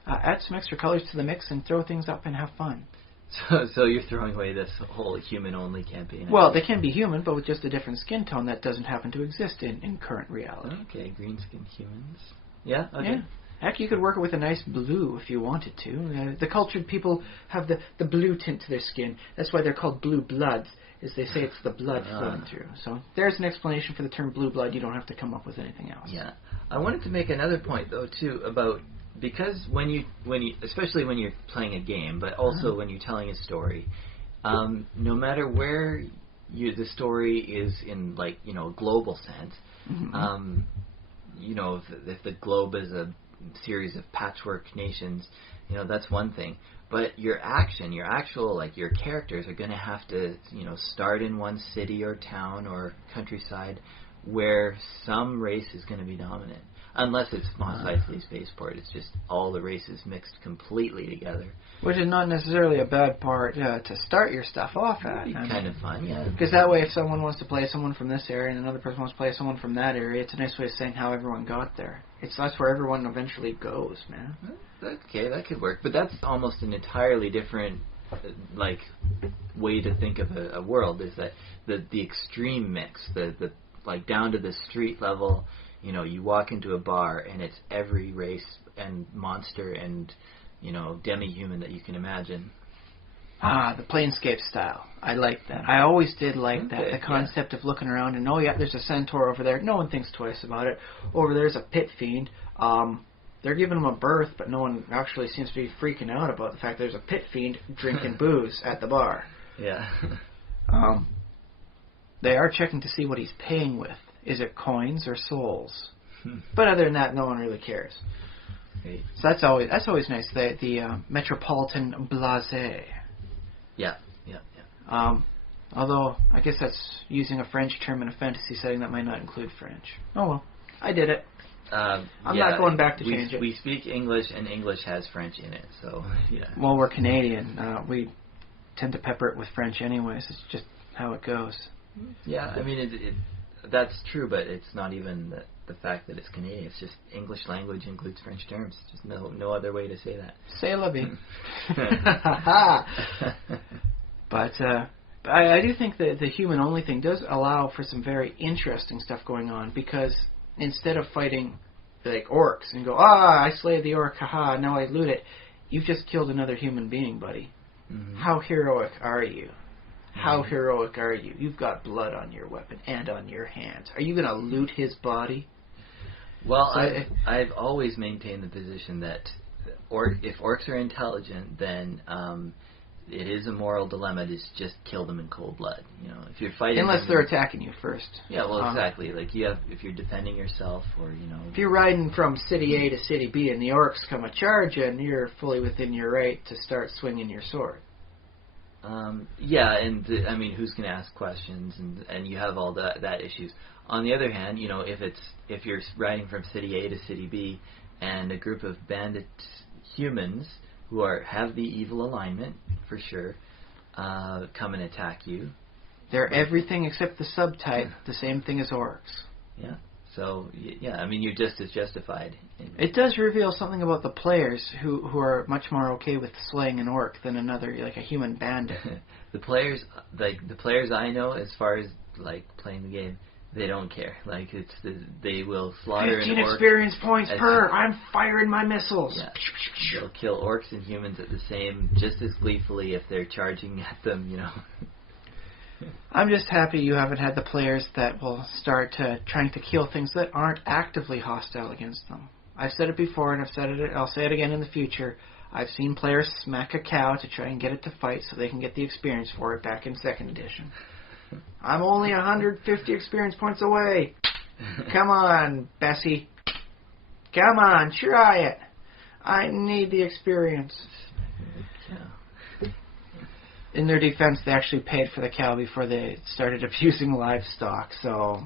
Add some extra colors to the mix and throw things up and have fun. So you're throwing away this whole human-only campaign? Well, they can be human, but with just a different skin tone that doesn't happen to exist in current reality. Okay, green-skinned humans. Yeah, okay. Yeah. Heck, you could work it with a nice blue if you wanted to. The cultured people have the blue tint to their skin. That's why they're called blue bloods, is they say it's the blood flowing through. So there's an explanation for the term blue blood. You don't have to come up with anything else. Yeah. I wanted to make another point, though, too, about... Because when you, especially when you're playing a game, but also when you're telling a story, no matter where the story is in, like, global sense, if the globe is a series of patchwork nations, that's one thing. But your actual, like, your characters are going to have to, start in one city or town or countryside where some race is going to be dominant. Unless it's Mos Eisley Spaceport, it's just all the races mixed completely together. Which is not necessarily a bad part to start your stuff off at. Kind of fun, yeah. Because that way, if someone wants to play someone from this area and another person wants to play someone from that area, it's a nice way of saying how everyone got there. That's where everyone eventually goes, man. Okay, that could work. But that's almost an entirely different, way to think of a world. Is that the extreme mix, the like down to the street level. You know, you walk into a bar and it's every race and monster and, you know, demi-human that you can imagine. The Planescape style. I like that. I always did like that. Okay, The concept of looking around and, oh yeah, there's a centaur over there. No one thinks twice about it. Over there's a pit fiend. They're giving him a berth, but no one actually seems to be freaking out about the fact there's a pit fiend drinking booze at the bar. Yeah. They are checking to see what he's paying with. Is it coins or souls? But other than that, no one really cares. Great. So that's always nice. The metropolitan blasé. Yeah. Although I guess that's using a French term in a fantasy setting that might not include French. Oh well, I did it. I'm not going back to change it. We speak English, and English has French in it, so yeah. Well, we're Canadian. We tend to pepper it with French anyways. It's just how it goes. Yeah, I mean, that's true, but it's not even the fact that it's Canadian. It's just English language includes French terms. Just no other way to say that. C'est la vie. But I do think that the human-only thing does allow for some very interesting stuff going on, because instead of fighting like orcs and go, I slayed the orc, haha, now I loot it, you've just killed another human being, buddy. Mm-hmm. How heroic are you? How heroic are you? You've got blood on your weapon and on your hands. Are you going to loot his body? Well, so I've always maintained the position that if orcs are intelligent, then it is a moral dilemma to just kill them in cold blood. You know, if you're fighting, unless they're attacking you first. Yeah, well, exactly. Like if you're defending yourself, or if you're riding from city A to city B and the orcs come a charging, you're fully within your right to start swinging your sword. Yeah, and I mean, who's going to ask questions, and you have all that issues. On the other hand, you know, if you're riding from city A to city B, and a group of bandit humans who have the evil alignment for sure come and attack you, they're everything except the subtype, the same thing as orcs. Yeah. So, yeah, I mean, you're just as justified. It does reveal something about the players who are much more okay with slaying an orc than another, like a human bandit. The players I know, as far as, like, playing the game, they don't care. Like, they will slaughter an orc. 15 experience points per! I'm firing my missiles! Yeah. They'll kill orcs and humans at the same, just as gleefully if they're charging at them, you know. I'm just happy you haven't had the players that will start trying to kill things that aren't actively hostile against them. I've said it before, and I'll say it again in the future. I've seen players smack a cow to try and get it to fight so they can get the experience for it back in 2nd edition. I'm only 150 experience points away. Come on, Bessie. Come on, try it. I need the experience. In their defense, they actually paid for the cow before they started abusing livestock, so...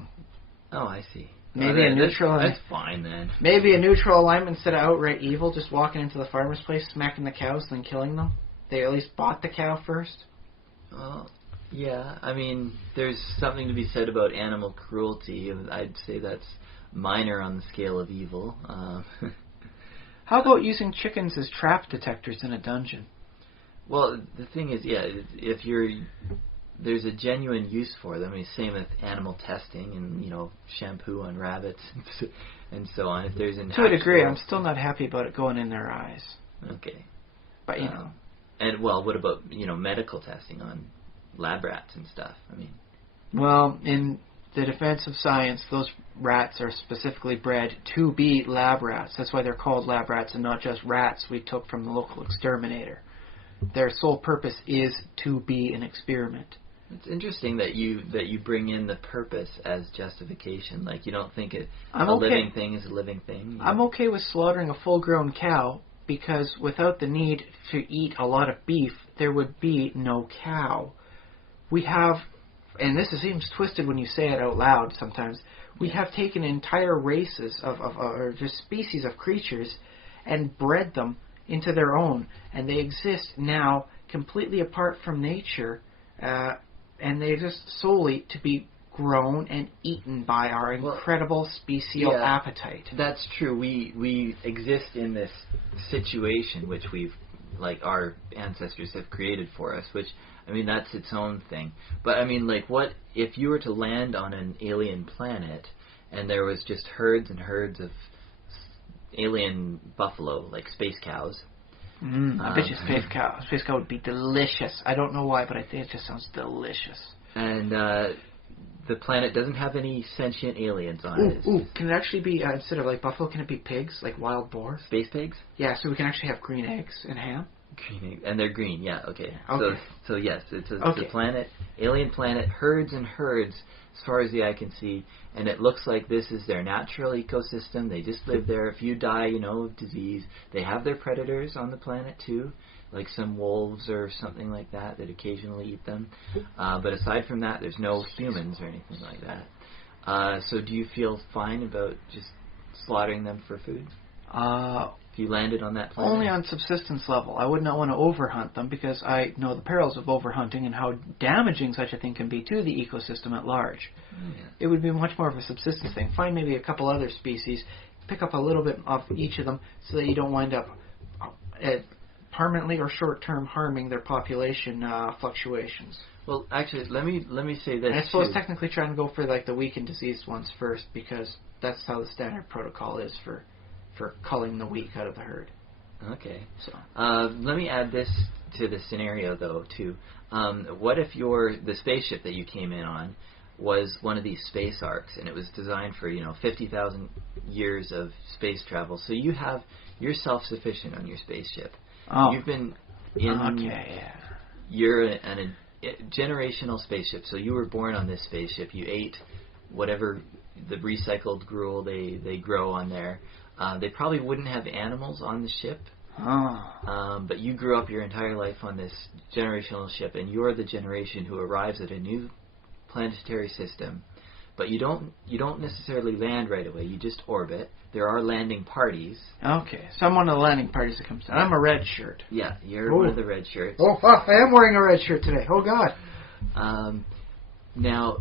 Oh, I see. Maybe a neutral... That's fine, then. Maybe a neutral alignment instead of outright evil, just walking into the farmer's place, smacking the cows, then killing them. They at least bought the cow first. Well, yeah, I mean, there's something to be said about animal cruelty. I'd say that's minor on the scale of evil. How about using chickens as trap detectors in a dungeon? Well, the thing is, yeah, there's a genuine use for them. I mean, same with animal testing and, you know, shampoo on rabbits and so on. If there's to a degree, I'm still not happy about it going in their eyes. Okay. But, you know. And, well, what about, you know, medical testing on lab rats and stuff? I mean. Well, in the defense of science, those rats are specifically bred to be lab rats. That's why they're called lab rats and not just rats we took from the local exterminator. Their sole purpose is to be an experiment. It's interesting that you bring in the purpose as justification. Like, you don't think living thing is a living thing. I'm okay with slaughtering a full-grown cow because without the need to eat a lot of beef, there would be no cow. We have, and this seems twisted when you say it out loud sometimes, we have taken entire races or just species of creatures and bred them into their own, and they exist now completely apart from nature, and they exist solely to be grown and eaten by our incredible special appetite. That's true. We exist in this situation which our ancestors have created for us, which I mean, that's its own thing. But I mean, like, what if you were to land on an alien planet and there was just herds and herds of alien buffalo, like space cows? I bet you space cow. Space cow would be delicious. I don't know why, but I think it just sounds delicious. And the planet doesn't have any sentient aliens on it. Ooh, can it actually be, instead of like buffalo, can it be pigs, like wild boars? Space pigs? Yeah, so we can actually have green eggs and ham? Green eggs. And they're green, yeah, okay. Okay. So yes, it's a planet, alien planet, herds and herds, as far as the eye can see, and it looks like this is their natural ecosystem. They just live there. If you die, of disease, they have their predators on the planet too, like some wolves or something like that occasionally eat them. But aside from that, there's no humans or anything like that. So do you feel fine about just slaughtering them for food? If you landed on that planet? Only on subsistence level. I would not want to overhunt them because I know the perils of overhunting and how damaging such a thing can be to the ecosystem at large. Yeah. It would be much more of a subsistence thing. Find maybe a couple other species, pick up a little bit of each of them so that you don't wind up permanently or short-term harming their population fluctuations. Well, actually, let me say this. And I suppose technically trying to go for like the weak and diseased ones first because that's how the standard protocol is for culling the weak out of the herd. Okay. So let me add this to the scenario, though, too. What if the spaceship that you came in on was one of these space arcs, and it was designed for 50,000 years of space travel? So you're self-sufficient on your spaceship. Oh. You've been in. Okay. Yeah. You're a generational spaceship. So you were born on this spaceship. You ate whatever the recycled gruel they grow on there. They probably wouldn't have animals on the ship, but you grew up your entire life on this generational ship, and you're the generation who arrives at a new planetary system. But you don't necessarily land right away. You just orbit. There are landing parties. Okay, so I'm one of the landing parties that comes down. I'm a red shirt. Yeah, you're one of the red shirts. Oh, fuck, I am wearing a red shirt today. Oh, God. Now,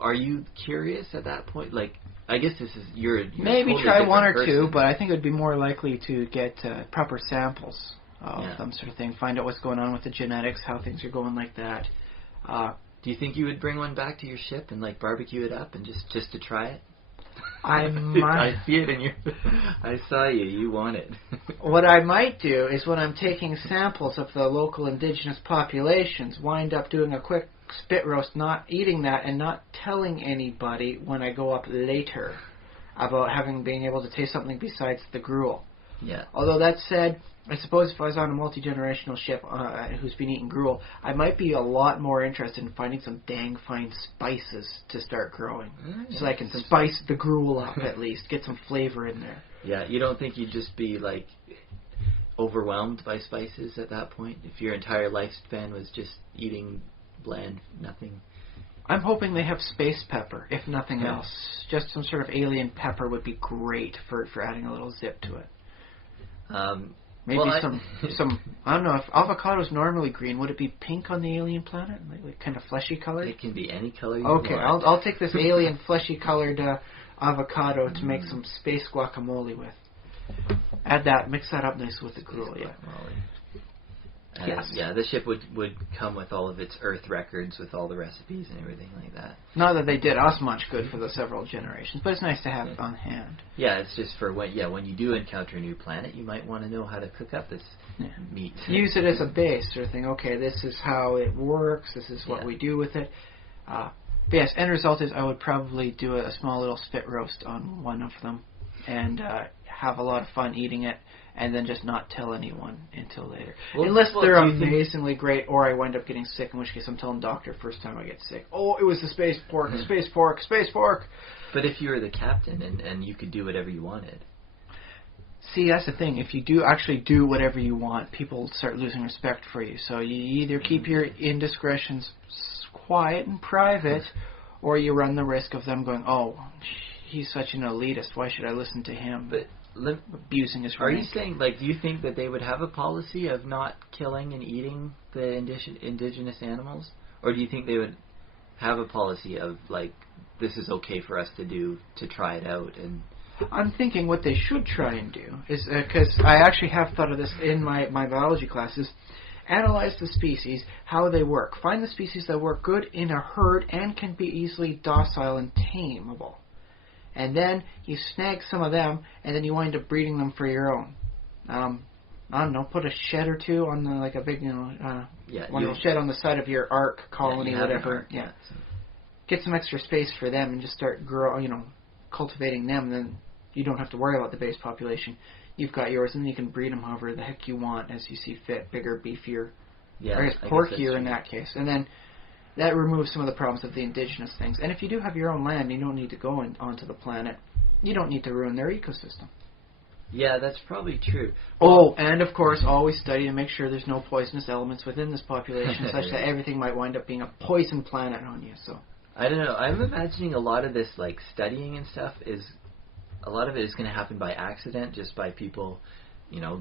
are you curious at that point? Like, I guess this is you're maybe totally try one or person. two, but I think it would be more likely to get proper samples of some sort of thing, find out what's going on with the genetics, how things are going like that. Do you think you would bring one back to your ship and like barbecue it up and just to try it? I might. I see it in your. I saw you. You want it. What I might do is when I'm taking samples of the local indigenous populations, wind up doing a quick spit roast, not eating that, and not telling anybody when I go up later about being able to taste something besides the gruel. Yeah. Although that said, I suppose if I was on a multi-generational ship who's been eating gruel, I might be a lot more interested in finding some dang fine spices to start growing. So I can spice the gruel up at least, get some flavor in there. Yeah, you don't think you'd just be like overwhelmed by spices at that point if your entire lifespan was just eating bland nothing? I'm hoping they have space pepper, if nothing else. Just some sort of alien pepper would be great for adding a little zip to it. Maybe some I don't know, if avocado's normally green, would it be pink on the alien planet? Like kind of fleshy colored? It can be any color you want. Okay, I'll take this alien fleshy colored avocado to make some space guacamole with. Add that, mix that up nice with the gruel, yeah. Yes. Yeah, the ship would come with all of its Earth records with all the recipes and everything like that. Not that they did us much good for the several generations, but it's nice to have it on hand. Yeah, it's just for when you do encounter a new planet, you might want to know how to cook up this meat. Use it as a base sort of thing. Okay, this is how it works. This is what we do with it. But yes, end result is I would probably do a small little spit roast on one of them and have a lot of fun eating it. And then just not tell anyone until later. Unless they're amazingly great, or I wind up getting sick, in which case I'm telling the doctor first time I get sick. Oh, it was the space pork, space pork, space pork. But if you were the captain and you could do whatever you wanted. See, that's the thing. If you do actually do whatever you want, people start losing respect for you. So you either keep your indiscretions quiet and private, or you run the risk of them going, oh, he's such an elitist, why should I listen to him? But abusing his rank. Are you saying, do you think that they would have a policy of not killing and eating the indigenous animals? Or do you think they would have a policy of, this is okay for us to do, to try it out? And I'm thinking what they should try and do is, because I actually have thought of this in my biology classes, Analyze the species, how they work. Find the species that work good in a herd and can be easily docile and tameable. And then you snag some of them, and then you wind up breeding them for your own. I don't know, put a shed or two on the, like a big, shed on the side of your ark colony, whatever. Yeah. Get some extra space for them and just start cultivating them. Then you don't have to worry about the base population. You've got yours, and then you can breed them however the heck you want as you see fit, bigger, beefier, or I guess porkier in that case. And then that removes some of the problems of the indigenous things. And if you do have your own land, you don't need to go onto the planet. You don't need to ruin their ecosystem. Yeah, that's probably true. Oh, and of course, always study to make sure there's no poisonous elements within this population, such that everything might wind up being a poison planet on you. So I don't know. I'm imagining a lot of this, like, studying and stuff, a lot of it is going to happen by accident, just by people,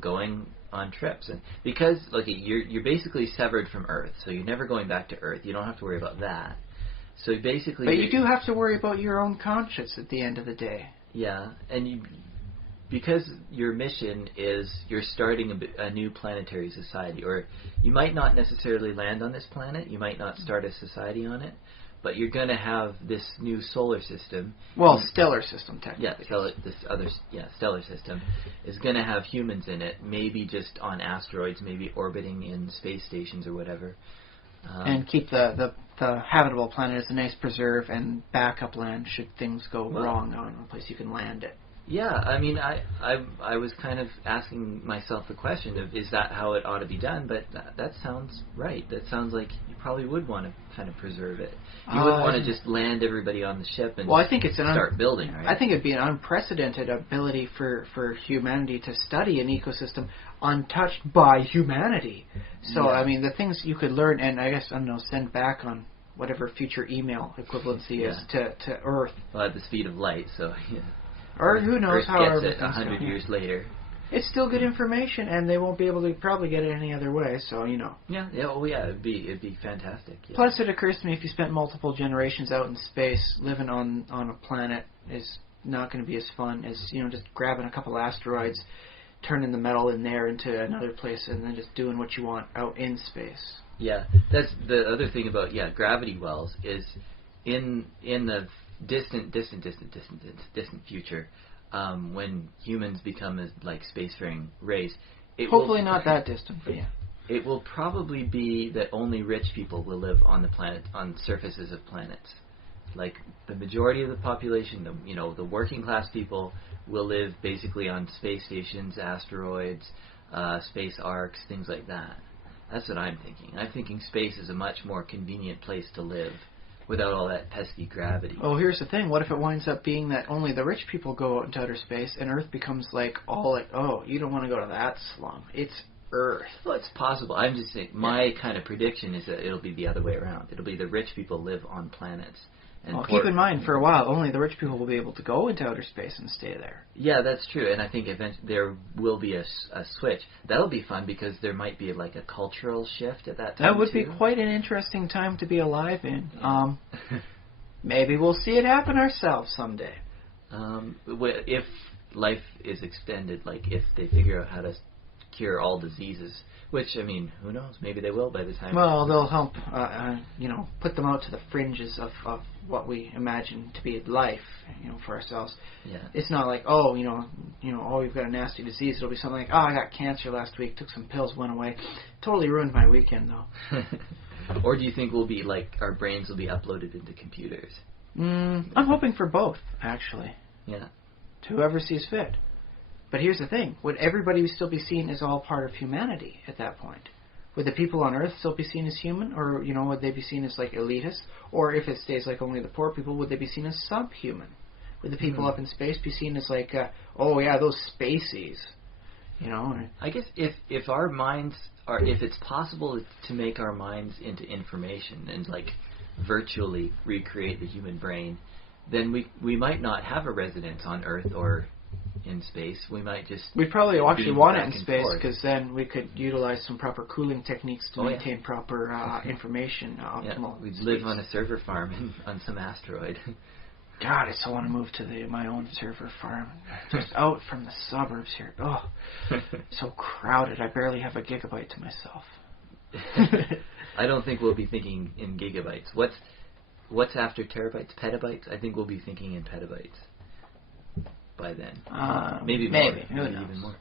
going on trips. And because, look, you're basically severed from Earth, so you're never going back to Earth. You don't have to worry about that. So basically, but you do have to worry about your own conscience at the end of the day. Yeah, and because your mission is you're starting a new planetary society, or you might not necessarily land on this planet, you might not start a society on it, but you're going to have this new solar system. Well, stellar system, technically. Yeah, stellar system is going to have humans in it, maybe just on asteroids, maybe orbiting in space stations or whatever. And keep the habitable planet as a nice preserve and backup land should things go wrong on a place you can land it. Yeah, I mean, I was kind of asking myself the question of, is that how it ought to be done? But that sounds right. That sounds like you probably would want to kind of preserve it. You wouldn't want to just land everybody on the ship and I think it's start building, right? I think it'd be an unprecedented ability for humanity to study an ecosystem untouched by humanity. So, I mean, the things you could learn, and I guess, I don't know, send back on whatever future email equivalency is to Earth. Well, at the speed of light, so, yeah. Or who knows how Earth gets it 100 years later. It's still good information, and they won't be able to probably get it any other way. So Yeah. It'd be fantastic. Yeah. Plus, it occurs to me if you spent multiple generations out in space, living on a planet is not going to be as fun as just grabbing a couple asteroids, turning the metal in there into another place, and then just doing what you want out in space. Yeah, that's the other thing about gravity wells is in the distant future, when humans become a spacefaring race. Hopefully not that distant, but yeah. It will probably be that only rich people will live on the planet, on surfaces of planets. Like the majority of the population, the working class people will live basically on space stations, asteroids, space arcs, things like that. That's what I'm thinking. I'm thinking space is a much more convenient place to live without all that pesky gravity. Oh, here's the thing. What if it winds up being that only the rich people go out into outer space, and Earth becomes you don't want to go to that slum. It's Earth. Well, it's possible. I'm just saying, my kind of prediction is that it'll be the other way around. It'll be the rich people live on planets. And keep in mind, for a while, only the rich people will be able to go into outer space and stay there. Yeah, that's true. And I think eventually there will be a switch. That'll be fun because there might be a cultural shift at that time. That would be quite an interesting time to be alive in. Yeah. Maybe we'll see it happen ourselves someday. If life is extended, if they figure out how to cure all diseases, which, I mean, who knows? Maybe they will by the time. Well, they'll help, put them out to the fringes of what we imagine to be life, for ourselves. Yeah. It's not like, we've got a nasty disease. It'll be something like, I got cancer last week, took some pills, went away. Totally ruined my weekend, though. Or do you think we'll be, our brains will be uploaded into computers? I'm hoping for both, actually. Yeah. To whoever sees fit. But here's the thing. Would everybody still be seen as all part of humanity at that point? Would the people on Earth still be seen as human? Or, would they be seen as, elitist? Or if it stays only the poor people, would they be seen as subhuman? Would the people up in space be seen as those spaceys? I guess if our minds are... If it's possible to make our minds into information and, virtually recreate the human brain, then we might not have a residence on Earth or in space. We might just... We'd probably actually want it in space, because then we could utilize some proper cooling techniques to maintain proper information. Optimal. We'd live on a server farm on some asteroid. God, I so want to move to my own server farm. Just out from the suburbs here. Oh, so crowded. I barely have a gigabyte to myself. I don't think we'll be thinking in gigabytes. What's after terabytes? Petabytes? I think we'll be thinking in petabytes by then. Maybe more. Maybe. Who Maybe knows? even more.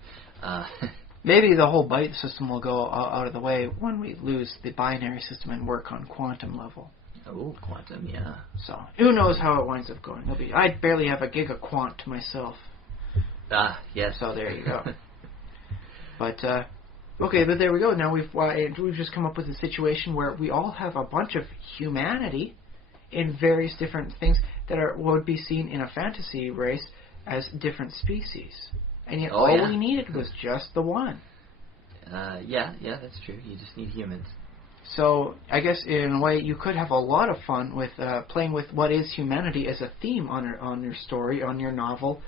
Maybe the whole byte system will go out of the way when we lose the binary system and work on quantum level. Oh, quantum, yeah. So, who knows how it winds up going. I barely have a gigaquant to myself. Yes. So there you go. But, okay, but there we go. Now we've just come up with a situation where we all have a bunch of humanity in various different things that would be seen in a fantasy race as different species. And yet all we needed was just the one. Yeah, that's true. You just need humans. So I guess in a way you could have a lot of fun with playing with what is humanity as a theme on your story, on your novel,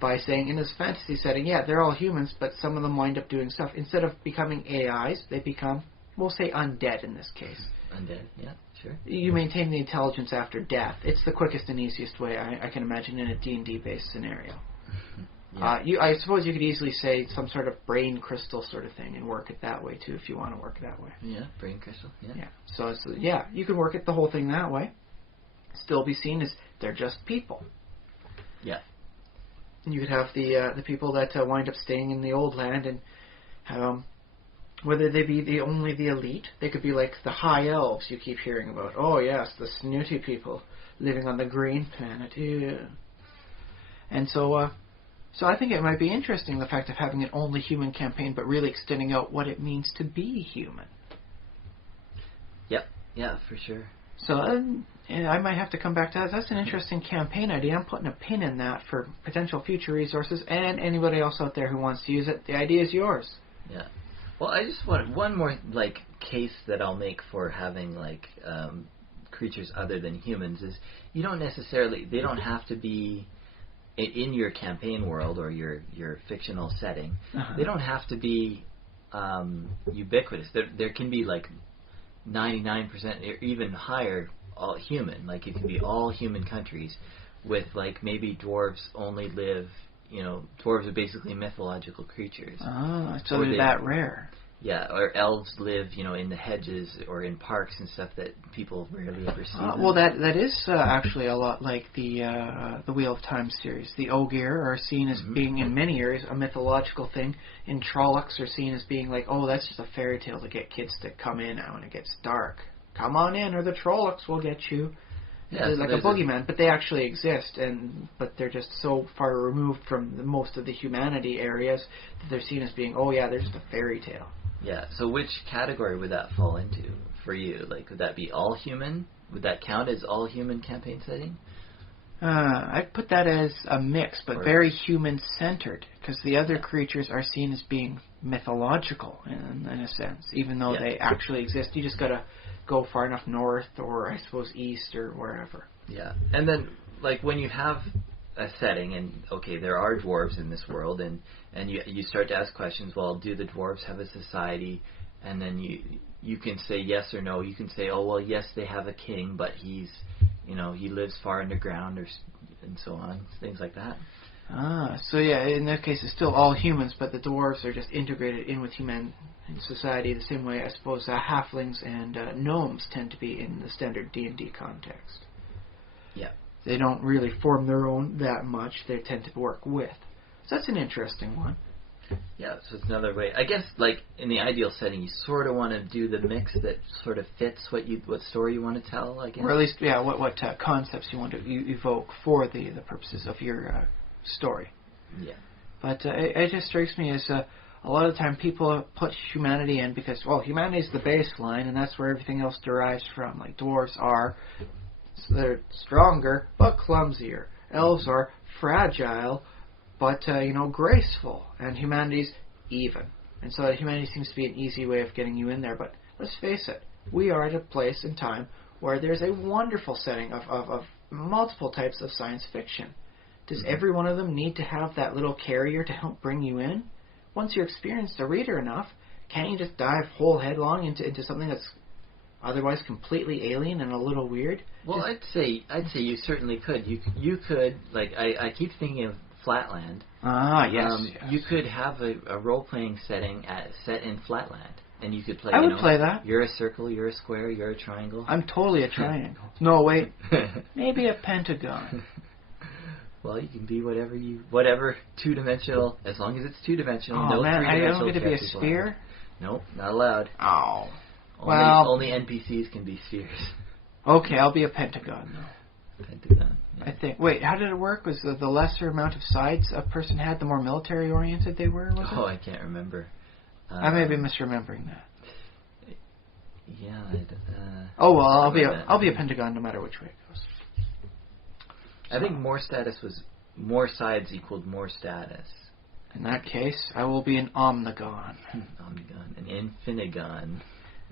by saying in this fantasy setting, yeah, they're all humans, but some of them wind up doing stuff. Instead of becoming AIs, they become, we'll say, undead in this case. Undead, yeah, sure. You maintain the intelligence after death. It's the quickest and easiest way I can imagine in a D&D-based scenario. Yeah. I suppose you could easily say some sort of brain crystal sort of thing and work it that way too, if you want to work it that way. Yeah, brain crystal. Yeah. So you could work it the whole thing that way. Still be seen as they're just people. Yeah. And you could have the people that wind up staying in the old land, and whether they be only the elite, they could be like the high elves you keep hearing about. Oh yes, the snooty people living on the green planet. Yeah. And so I think it might be interesting, the fact of having an only human campaign, but really extending out what it means to be human. Yep. Yeah, for sure. So I might have to come back to that. That's an interesting campaign idea. I'm putting a pin in that for potential future resources and anybody else out there who wants to use it. The idea is yours. Yeah. Well, I just want one more case that I'll make for having creatures other than humans is they don't have to be in your campaign world or your fictional setting. They don't have to be ubiquitous. There can be 99% or even higher all human. It can be all human countries with maybe dwarves only live. Dwarves are basically mythological creatures. So they're that rare. Yeah, or elves live, in the hedges or in parks and stuff that people rarely ever see. Well, that is actually a lot like the Wheel of Time series. The Ogier are seen as being, in many areas, a mythological thing. In Trollocs are seen as being that's just a fairy tale to get kids to come in now when it gets dark. Come on in, or the Trollocs will get you. Yeah, they're like a boogeyman, but they actually exist, but they're just so far removed from most of the humanity areas that they're seen as being, they're just a fairy tale. Yeah, so which category would that fall into for you? Would that be all human? Would that count as all human campaign setting? I'd put that as a mix, but very human-centered, because the other creatures are seen as being mythological in a sense, even though they actually exist. You just got to go far enough north or, I suppose, east or wherever. Yeah, and then, when you have a setting and, there are dwarves in this world, and you start to ask questions, well, do the dwarves have a society? And then you can say yes or no. You can say, oh, well, yes, they have a king, but he's, he lives far underground, and so on, things like that. So in that case, it's still all humans, but the dwarves are just integrated in with human society the same way, I suppose, halflings and gnomes tend to be in the standard D&D context. Yeah. They don't really form their own that much. They tend to work with. So that's an interesting one. Yeah, so it's another way. I guess, in the ideal setting, you sort of want to do the mix that sort of fits what story you want to tell, I guess. Or at least, what concepts you want to evoke for the purposes of your story. Yeah. But it just strikes me as a lot of the time people put humanity in because, humanity is the baseline, and that's where everything else derives from. Dwarves are, they're stronger, but clumsier. Elves are fragile, but, graceful. And humanity's even. And so humanity seems to be an easy way of getting you in there. But let's face it, we are at a place and time where there's a wonderful setting of multiple types of science fiction. Does every one of them need to have that little carrier to help bring you in? Once you're experienced a reader enough, can't you just dive whole headlong into something that's otherwise completely alien and a little weird? Well, I'd say you certainly could. You could, I keep thinking of Flatland. Yes. You could have a role-playing setting set in Flatland. and you could play. I would play that. You're a circle, you're a square, you're a triangle. I'm totally a triangle. No, wait. Maybe a pentagon. Well, you can be whatever two-dimensional, as long as it's two-dimensional. Oh, no man, I three-dimensional don't get to be a characters sphere? allowed. Nope, not allowed. Oh. Well. Only NPCs can be spheres. Okay, I'll be a pentagon, though. Pentagon. Yeah. I think. Wait, how did it work? Was the lesser amount of sides a person had, the more military-oriented they were, was it? Oh, I can't remember. I may be misremembering that. Yeah. Oh, well, I'll be a pentagon no matter which way it goes. I think more status was more sides equaled more status. In that case, I will be an omnigon. Omnigon, an infinigon.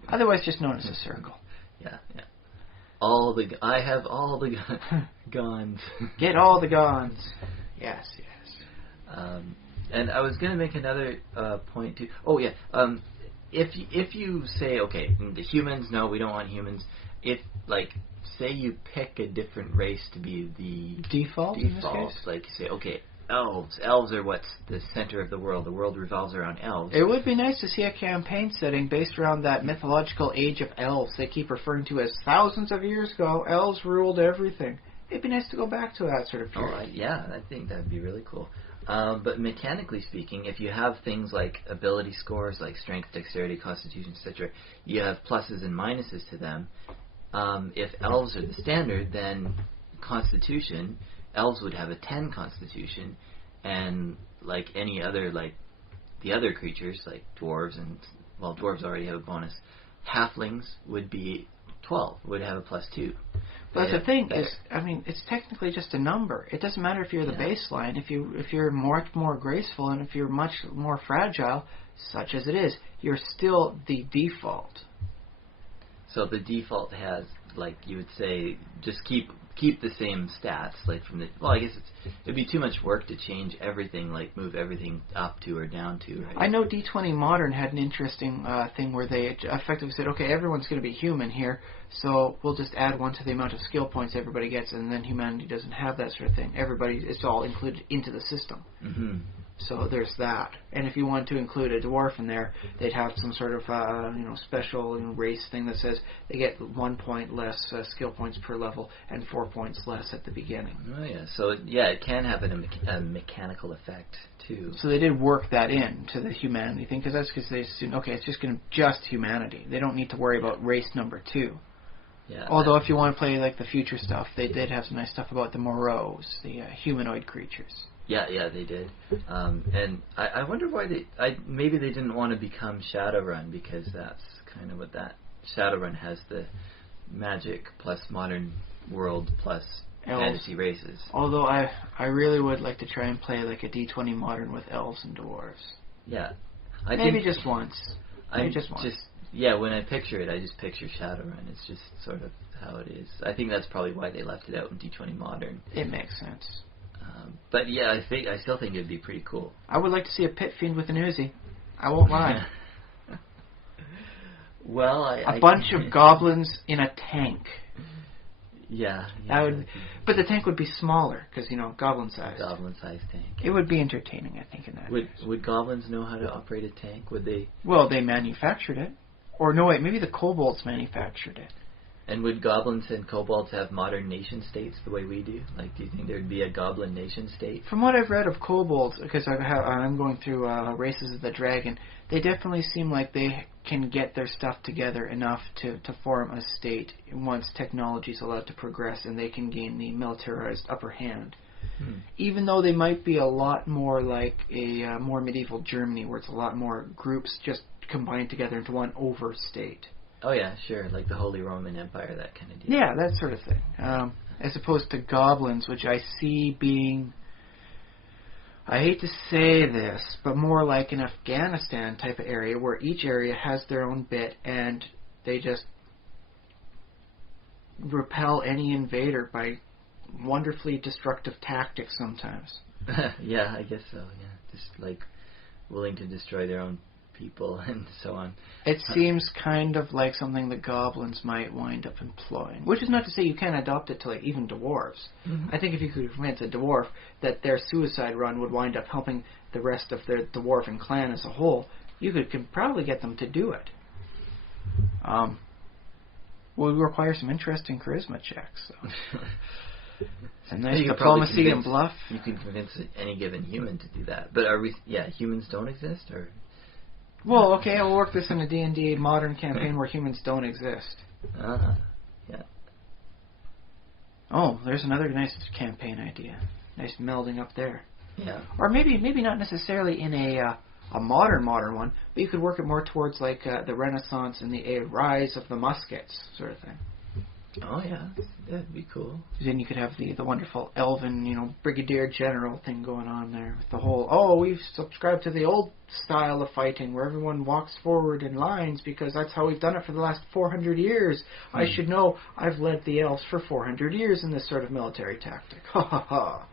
Otherwise, just known as a circle. Yeah. I have all the guns. Get all the guns. Yes. And I was going to make another point too. Oh yeah. If you say, okay, the humans, no, we don't want humans. If say you pick a different race to be the default in this case? Like you say, okay, elves are what's the center of the world revolves around elves. It would be nice to see a campaign setting based around that mythological age of elves they keep referring to as thousands of years ago. Elves ruled everything. It'd be nice to go back to that sort of period. Yeah, I think that'd be really cool. But mechanically speaking, if you have things like ability scores, like strength, dexterity, constitution, etc., you have pluses and minuses to them. If elves are the standard, then constitution, elves would have a 10 constitution, and like any other, like the other creatures, like dwarves, dwarves already have a bonus, halflings would be 12, would have a +2. But the thing is, I mean, it's technically just a number. It doesn't matter if you're the baseline. If you're much more graceful and if you're much more fragile, such as it is, you're still the default. So the default has, like you would say, just keep the same stats, like from the. Well, I guess it'd be too much work to change everything, like move everything up to or down to. Right? I know D20 Modern had an interesting thing where they effectively said, okay, everyone's going to be human here, so we'll just add 1 to the amount of skill points everybody gets, and then humanity doesn't have that sort of thing. It's all included into the system. Mm-hmm. So there's that. And if you want to include a dwarf in there, they'd have some sort of special race thing that says they get 1 point less skill points per level and 4 points less at the beginning. Oh yeah, so it can have a mechanical effect too. So they did work that in to the humanity thing, because they assumed, okay, it's just humanity. They don't need to worry about race number 2. Yeah. Although if you want to play like the future stuff, they did have some nice stuff about the Moros, the humanoid creatures. Yeah, they did. And I wonder why maybe they didn't want to become Shadowrun, because that's kind of what that Shadowrun has, the magic plus modern world plus elves. Fantasy races. Although I really would like to try and play like a D20 Modern with elves and dwarves. Yeah. Maybe just once. When I picture it, I just picture Shadowrun. It's just sort of how it is. I think that's probably why they left it out in D20 Modern. It makes sense. But yeah, I still think it'd be pretty cool. I would like to see a pit fiend with an Uzi. I won't lie. Well, a bunch of goblins in a tank. Yeah. But the tank would be smaller because goblin-sized. Goblin-sized tank. It would be entertaining, I think, in that. Would goblins know how to operate a tank? Would they? Well, they manufactured it. Or no, wait, maybe the kobolds manufactured it. And would goblins and kobolds have modern nation states the way we do? Like, do you think there'd be a goblin nation state? From what I've read of kobolds, because I'm going through Races of the Dragon, they definitely seem like they can get their stuff together enough to form a state once technology is allowed to progress and they can gain the militarized upper hand. Even though they might be a lot more like a more medieval Germany, where it's a lot more groups just combined together into one over-state. Oh yeah, sure, like the Holy Roman Empire, that kind of deal. Yeah, that sort of thing. As opposed to goblins, which I see being, I hate to say this, but more like an Afghanistan type of area, where each area has their own bit, and they just repel any invader by wonderfully destructive tactics sometimes. Yeah, I guess so, yeah. Just like willing to destroy their own people and so on. It seems kind of like something the goblins might wind up employing. Which is not to say you can't adopt it to like even dwarves. Mm-hmm. I think if you could convince a dwarf that their suicide run would wind up helping the rest of their dwarven clan as a whole, you could probably get them to do it. Will require some interesting charisma checks. So. Some nice You could diplomacy probably and bluff. You can convince any given human to do that. But humans don't exist? Or? Well, okay, I'll work this in a D&D modern campaign where humans don't exist. Yeah. Oh, there's another nice campaign idea. Nice melding up there. Yeah. Or maybe not necessarily in a modern one, but you could work it more towards like the Renaissance and the rise of the muskets sort of thing. Oh yeah, that'd be cool. Then you could have the wonderful elven, brigadier general thing going on there with the whole, we've subscribed to the old style of fighting where everyone walks forward in lines because that's how we've done it for the last 400 years. I should know. I've led the elves for 400 years in this sort of military tactic. Ha ha ha.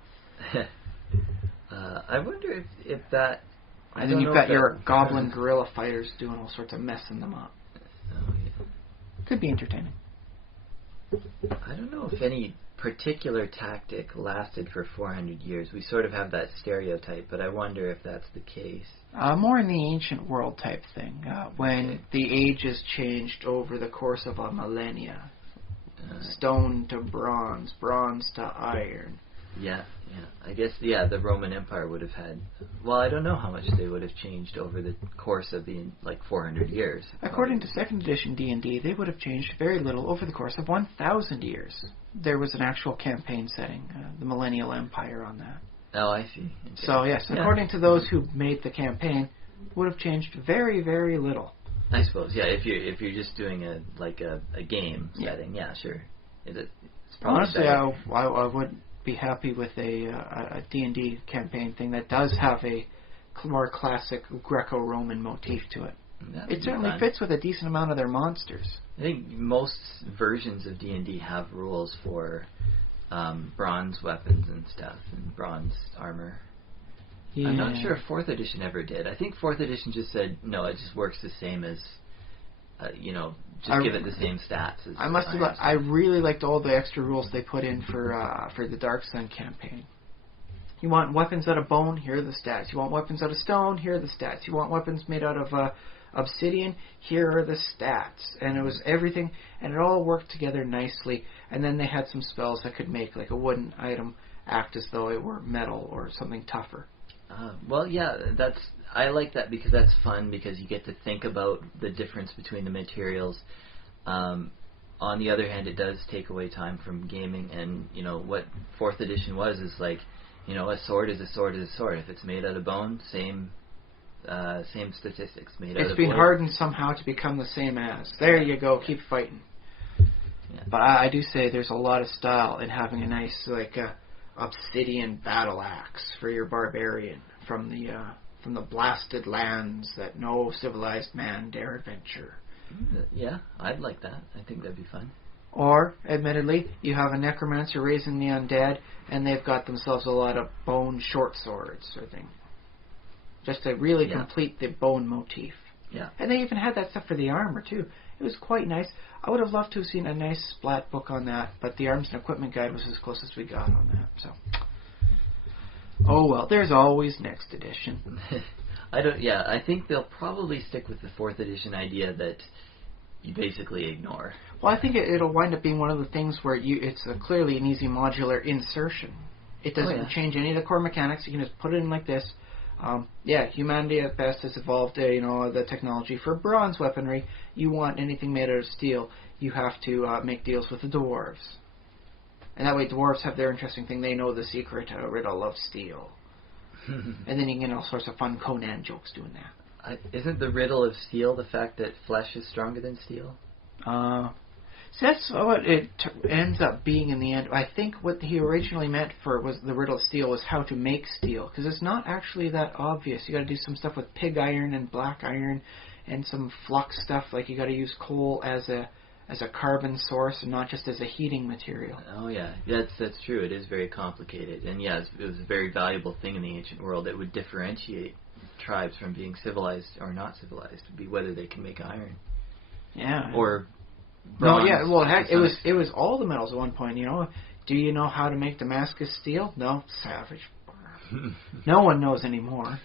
I wonder if that... And then you've got your goblin guerrilla fighters doing all sorts of messing them up. Oh yeah. Could be entertaining. I don't know if any particular tactic lasted for 400 years. We sort of have that stereotype, but I wonder if that's the case. More in the ancient world type thing, when the ages changed over the course of a millennia. Stone to bronze, bronze to iron. Yeah. I guess, the Roman Empire would have had... Well, I don't know how much they would have changed over the course of the, 400 years. According to 2nd edition D&D, they would have changed very little over the course of 1,000 years. There was an actual campaign setting, the Millennial Empire on that. Oh, I see. Okay. So, yes, according to those who made the campaign, would have changed very, very little. I suppose, yeah, if you're just doing a game setting, sure. It's probably honestly, better. I would be happy with a D&D campaign thing that does have a more classic Greco-Roman motif to it. It certainly fits with a decent amount of their monsters. I think most versions of D&D have rules for bronze weapons and stuff, and bronze armor. Yeah. I'm not sure if 4th edition ever did. I think 4th edition just said, no, it just works the same as, give it the same stats as I must admit, I really liked all the extra rules they put in for the Dark Sun campaign. You want weapons out of bone? Here are the stats. You want weapons out of stone? Here are the stats. You want weapons made out of obsidian? Here are the stats. And it was everything, and it all worked together nicely. And then they had some spells that could make like a wooden item act as though it were metal or something tougher. I like that because that's fun because you get to think about the difference between the materials. On the other hand, it does take away time from gaming, and what 4th edition was is a sword is a sword is a sword. If it's made out of bone, same statistics. It's been hardened somehow to become the same as. There you go. Keep fighting. Yeah. But I do say there's a lot of style in having a nice obsidian battle axe for your barbarian from the blasted lands that no civilized man dare adventure. Yeah, I'd like that. I think that'd be fun. Or, admittedly, you have a necromancer raising the undead, and they've got themselves a lot of bone short swords or thing. Just to really complete the bone motif. Yeah. And they even had that stuff for the armor, too. It was quite nice. I would have loved to have seen a nice splat book on that, but the Arms and Equipment Guide was as close as we got on that, so... Oh well, there's always next edition. I think they'll probably stick with the 4th edition idea that you basically ignore. Well, I think it'll wind up being one of the things where it's clearly an easy modular insertion. It doesn't change any of the core mechanics. You can just put it in like this. Humanity at best has evolved, the technology for bronze weaponry. You want anything made out of steel, you have to make deals with the dwarves. And that way dwarves have their interesting thing. They know the secret riddle of steel. And then you can get all sorts of fun Conan jokes doing that. Isn't the riddle of steel the fact that flesh is stronger than steel? So that's what it ends up being in the end. I think what he originally meant for was the riddle of steel was how to make steel. Because it's not actually that obvious. You got to do some stuff with pig iron and black iron and some flux stuff. Like you got to use coal as a carbon source and not just as a heating material. Oh yeah, that's true. It is very complicated, and it was a very valuable thing in the ancient world. It would differentiate tribes from being civilized or not civilized. Would be whether they can make iron. Yeah. Or bronze. No, yeah. Well, heck, it was all the metals at one point. Do you know how to make Damascus steel? No, savage. No one knows anymore.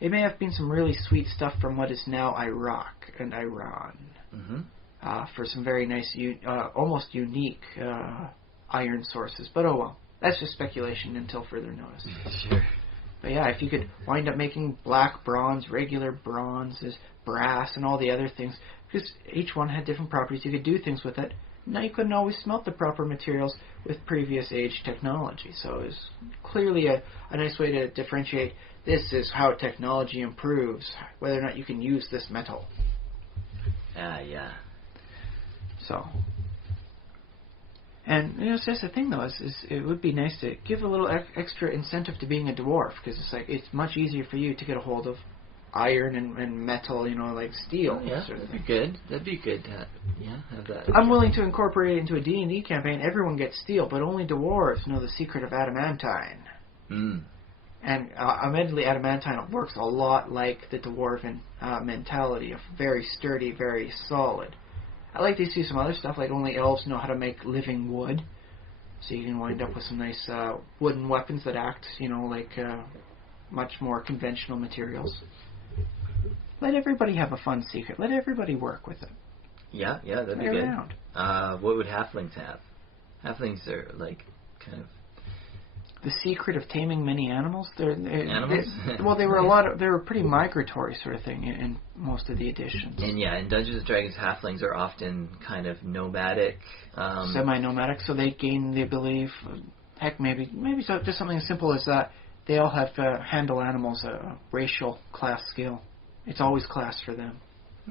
It may have been some really sweet stuff from what is now Iraq and Iran. for some very nice, almost unique iron sources. But oh well, that's just speculation until further notice. Sure. But yeah, if you could wind up making black bronze, regular bronzes, brass, and all the other things, because each one had different properties, you could do things with it. Now you couldn't always smelt the proper materials with previous age technology. So it was clearly a nice way to differentiate. This is how technology improves, whether or not you can use this metal. Yeah. So, and so that's the thing though, is it would be nice to give a little extra incentive to being a dwarf, because it's much easier for you to get a hold of iron and metal, like steel. Oh, yeah, sort of that'd thing. be good. That'd be good to have that. I'm willing to incorporate it into a D&D campaign. Everyone gets steel, but only dwarves know the secret of adamantine. And admittedly, adamantine works a lot like the dwarven mentality of very sturdy, very solid. I like to see some other stuff, like only elves know how to make living wood. So you can wind up with some nice wooden weapons that act, like much more conventional materials. Let everybody have a fun secret. Let everybody work with it. Yeah, that'd be good. What would halflings have? Halflings are like kind of the secret of taming many animals. Animals? They were they were pretty migratory sort of thing in most of the editions. And in Dungeons and Dragons, halflings are often kind of nomadic, semi-nomadic. So they gain the ability. Maybe just something as simple as that. They all have to handle animals a racial class skill. It's always class for them.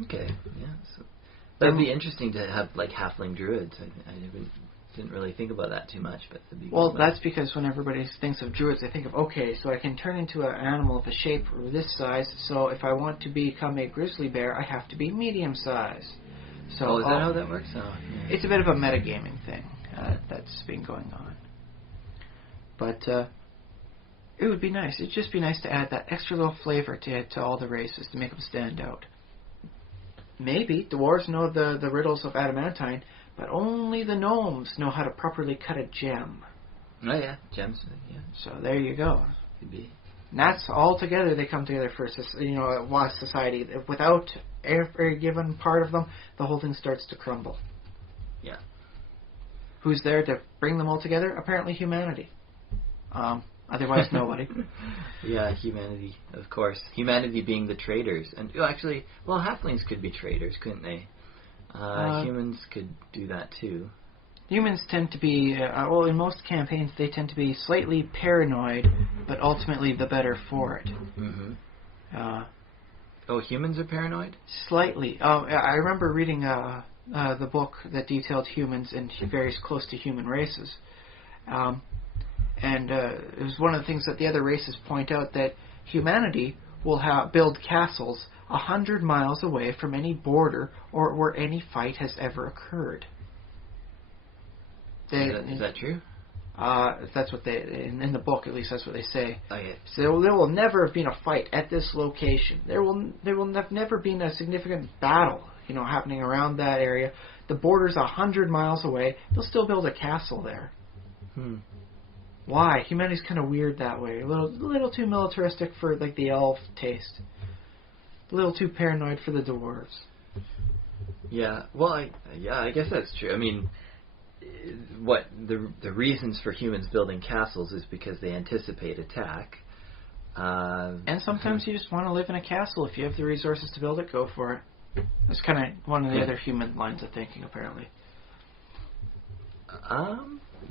Okay, yeah. So that'd be interesting to have like halfling druids. I didn't really think about that too much, but that'd be that's because when everybody thinks of druids, they think of, okay, so I can turn into an animal of a shape this size, so if I want to become a grizzly bear, I have to be medium size. So, is that how that works? Oh, yeah. It's a bit of a metagaming thing that's been going on. But it would be nice. It'd just be nice to add that extra little flavor to all the races to make them stand out. Maybe dwarves know the riddles of adamantine, but only the gnomes know how to properly cut a gem. Oh yeah, gems. Yeah. So there you go. Could be. And that's all together. They come together for a society. Without every given part of them, the whole thing starts to crumble. Yeah. Who's there to bring them all together? Apparently, humanity. Otherwise, nobody. Yeah, humanity, of course. Humanity being the traders, and halflings could be traders, couldn't they? Humans could do that too. Humans tend to be, in most campaigns, they tend to be slightly paranoid, but ultimately the better for it. Humans are paranoid? Slightly. I remember reading the book that detailed humans and various close to human races. And it was one of the things that the other races point out, that humanity will build castles 100 miles away from any border or where any fight has ever occurred. Is that true? That's what they, in the book at least, that's what they say. Okay. So there will never have been a fight at this location. There will have never been a significant battle, happening around that area. The border's 100 miles away. They'll still build a castle there. Why? Humanity's kind of weird that way. A little too militaristic for like the elf taste. A little too paranoid for the dwarves. Yeah. Well, I guess that's true. I mean, what the reasons for humans building castles is because they anticipate attack. And sometimes you just want to live in a castle. If you have the resources to build it, go for it. That's kind of one of the other human lines of thinking, apparently.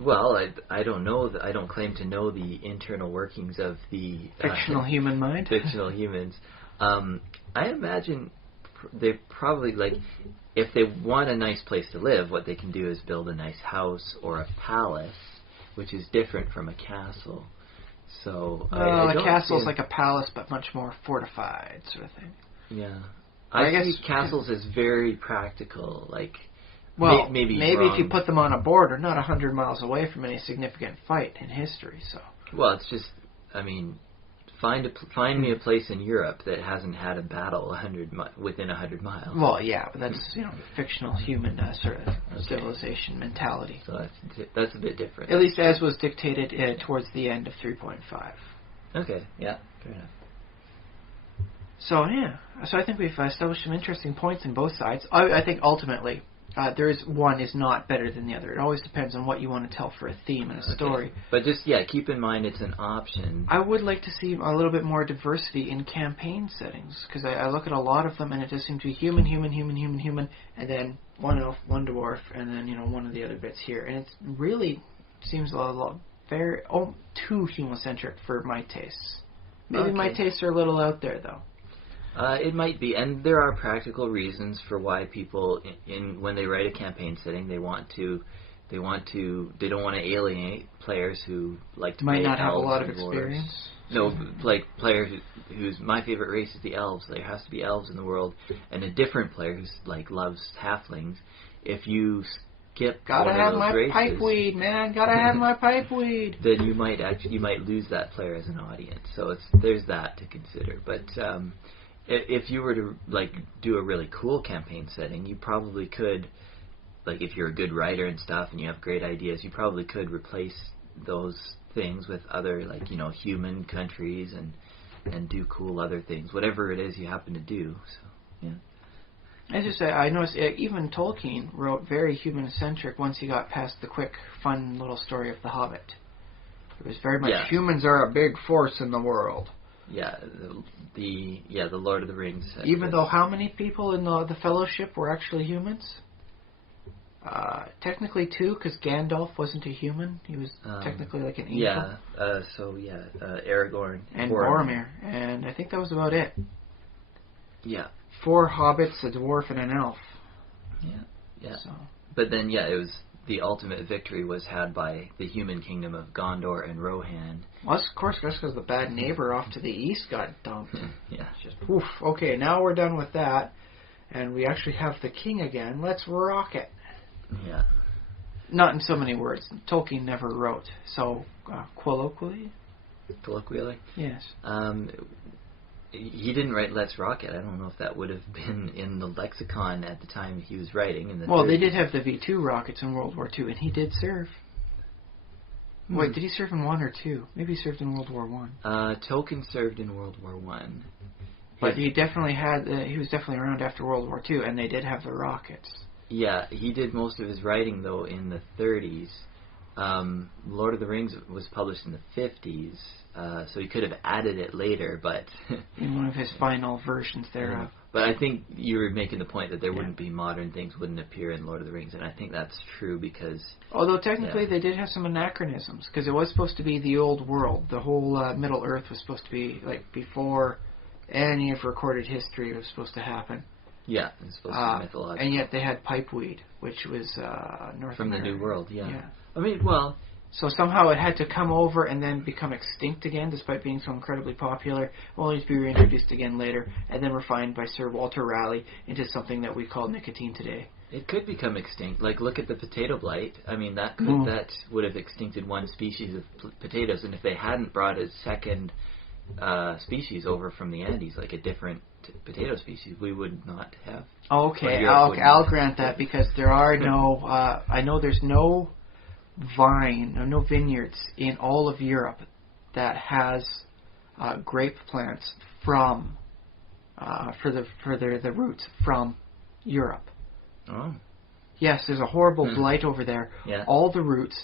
Well, I don't know. I don't claim to know the internal workings of the fictional human mind. Fictional humans. I imagine they probably, like, if they want a nice place to live, what they can do is build a nice house or a palace, which is different from a castle. So a castle's like a palace, but much more fortified, sort of thing. Yeah, I guess castles is very practical, like. Well, maybe if you put them on a border, not 100 miles away from any significant fight in history. So. Well, it's just, I mean, find me a place in Europe that hasn't had a battle within 100 miles. Well, yeah, but that's fictional human sort of civilization mentality. So that's a bit different. At least as was dictated towards the end of 3.5. Okay, yeah, fair enough. So yeah, so I think we've established some interesting points in both sides. I think ultimately one is not better than the other. It always depends on what you want to tell for a theme and a story. But just keep in mind it's an option. I would like to see a little bit more diversity in campaign settings, because I look at a lot of them and it just seems to be human, and then one elf, one dwarf, and then one of the other bits here, and it really seems a lot too human-centric for my tastes. Maybe my tastes are a little out there though. It might be, and there are practical reasons for why people, when they write a campaign setting, they don't want to alienate players who like to might play not have a elves lot of and dwarves. experience. No, like players who's my favorite race is the elves. There has to be elves in the world, and a different player who's like loves halflings. If you skip gotta one have of those my races, pipeweed, man. Gotta have my pipeweed. Then you might lose that player as an audience. So there's that to consider, but. If you were to do a really cool campaign setting, you probably could, if you're a good writer and stuff and you have great ideas, you probably could replace those things with other human countries and do cool other things, whatever it is you happen to do. So yeah. As you say, I noticed even Tolkien wrote very human-centric once he got past the quick, fun little story of The Hobbit. It was very much humans are a big force in the world. Yeah, the Lord of the Rings. Even though how many people in the Fellowship were actually humans? Technically 2, because Gandalf wasn't a human. He was technically like an angel. Yeah, Aragorn. And Boromir. And I think that was about it. Yeah. 4 hobbits, a dwarf, and an elf. Yeah. So. But then, it was the ultimate victory was had by the human kingdom of Gondor and Rohan. Well, of course, that's because the bad neighbor off to the east got dumped. Yeah. Just poof. Okay, now we're done with that, and we actually have the king again. Let's rock it. Yeah. Not in so many words. Tolkien never wrote. So, colloquially? Colloquially? Yes. He didn't write Let's Rock It. I don't know if that would have been in the lexicon at the time he was writing. They did have the V2 rockets in World War II, and he did serve. Wait, did he serve in 1 or 2? Maybe he served in World War I. Tolkien served in World War I. But he definitely had. He was definitely around after World War II, and they did have the rockets. Yeah, he did most of his writing, though, in the 30s. Lord of the Rings was published in the 50s, so he could have added it later, but... in one of his final versions thereof. But I think you were making the point that there wouldn't be modern things wouldn't appear in Lord of the Rings, and I think that's true because... Although technically they did have some anachronisms, because it was supposed to be the old world. The whole Middle Earth was supposed to be, before any of recorded history was supposed to happen. Yeah, it's supposed to be mythological. And yet they had pipeweed, which was North From America. the New World, yeah. I mean, well... So somehow it had to come over and then become extinct again, despite being so incredibly popular, only to be reintroduced again later, and then refined by Sir Walter Raleigh into something that we call nicotine today. It could become extinct. Look at the potato blight. I mean, that would have extincted one species of potatoes, and if they hadn't brought a second species over from the Andes, like a different potato species, we would not have. Okay, I'll grant that, because there are no... I know there's no vineyards in all of Europe that has grape plants from for the roots from Europe. Oh. Yes, there's a horrible blight over there. Yeah. All the roots,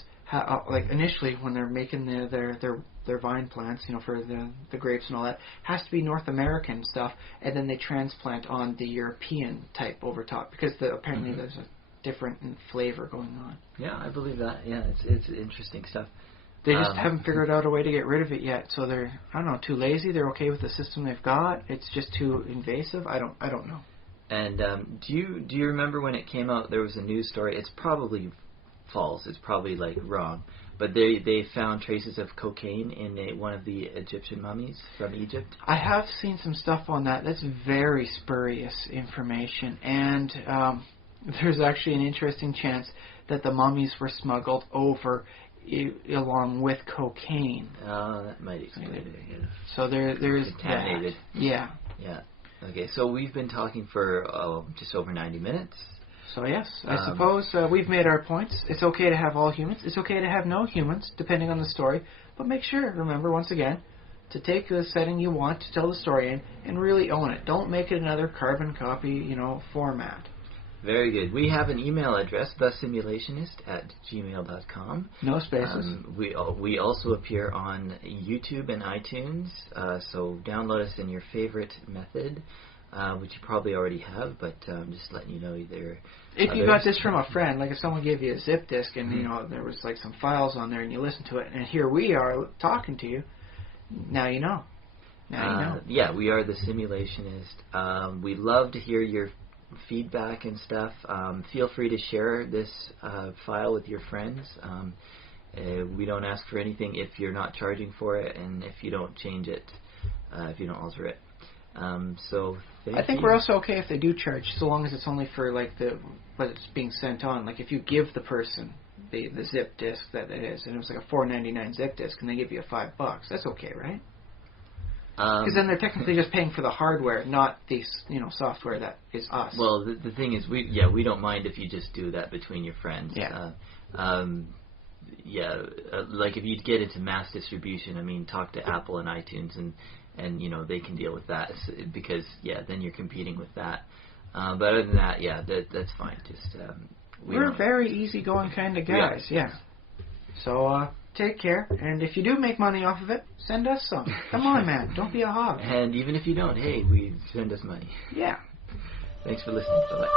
initially when they're making their vine plants, for the grapes and all that, has to be North American stuff, and then they transplant on the European type over top, because apparently there's a different flavor going on. Yeah, I believe that. Yeah, it's interesting stuff. They just haven't figured out a way to get rid of it yet. So they're, I don't know, too lazy. They're okay with the system they've got. It's just too invasive. I don't know. And do you remember when it came out? There was a news story. It's probably false. It's probably wrong. But they found traces of cocaine in one of the Egyptian mummies from Egypt. I have seen some stuff on that. That's very spurious information. And there's actually an interesting chance that the mummies were smuggled over along with cocaine. Oh, that might explain it. Yeah. So there's contaminated. That. Yeah. Yeah. Okay, so we've been talking for just over 90 minutes. So yes, I suppose we've made our points. It's okay to have all humans. It's okay to have no humans, depending on the story. But make sure, remember, once again, to take the setting you want to tell the story in and really own it. Don't make it another carbon copy, format. Very good. We have an email address, thesimulationist@gmail.com. No spaces. We also appear on YouTube and iTunes, so download us in your favorite method, which you probably already have, but just letting you know either. If you got this from a friend, like if someone gave you a zip disk and there was like some files on there and you listen to it, and here we are talking to you, now you know. Yeah, we are the Simulationist. We love to hear your feedback and stuff. Feel free to share this file with your friends. We don't ask for anything if you're not charging for it, and if you don't change it, if you don't alter it. So I think we're also okay if they do charge, so long as it's only for like what it's being sent on. Like if you give the person the zip disk that it is, and it was like a $4.99 zip disk, and they give you $5, that's okay, right? Because then they're technically just paying for the hardware, not the software that is us. Well, the thing is, we don't mind if you just do that between your friends. Yeah. Like if you get into mass distribution, I mean, talk to Apple and iTunes, and they can deal with that, because then you're competing with that. But other than that, that's fine. Just we're very easygoing kind of guys. Yeah. So take care, and if you do make money off of it, send us some. Come on, man, don't be a hog. And even if you don't, hey, send us money. Yeah. Thanks for listening. Bye-bye.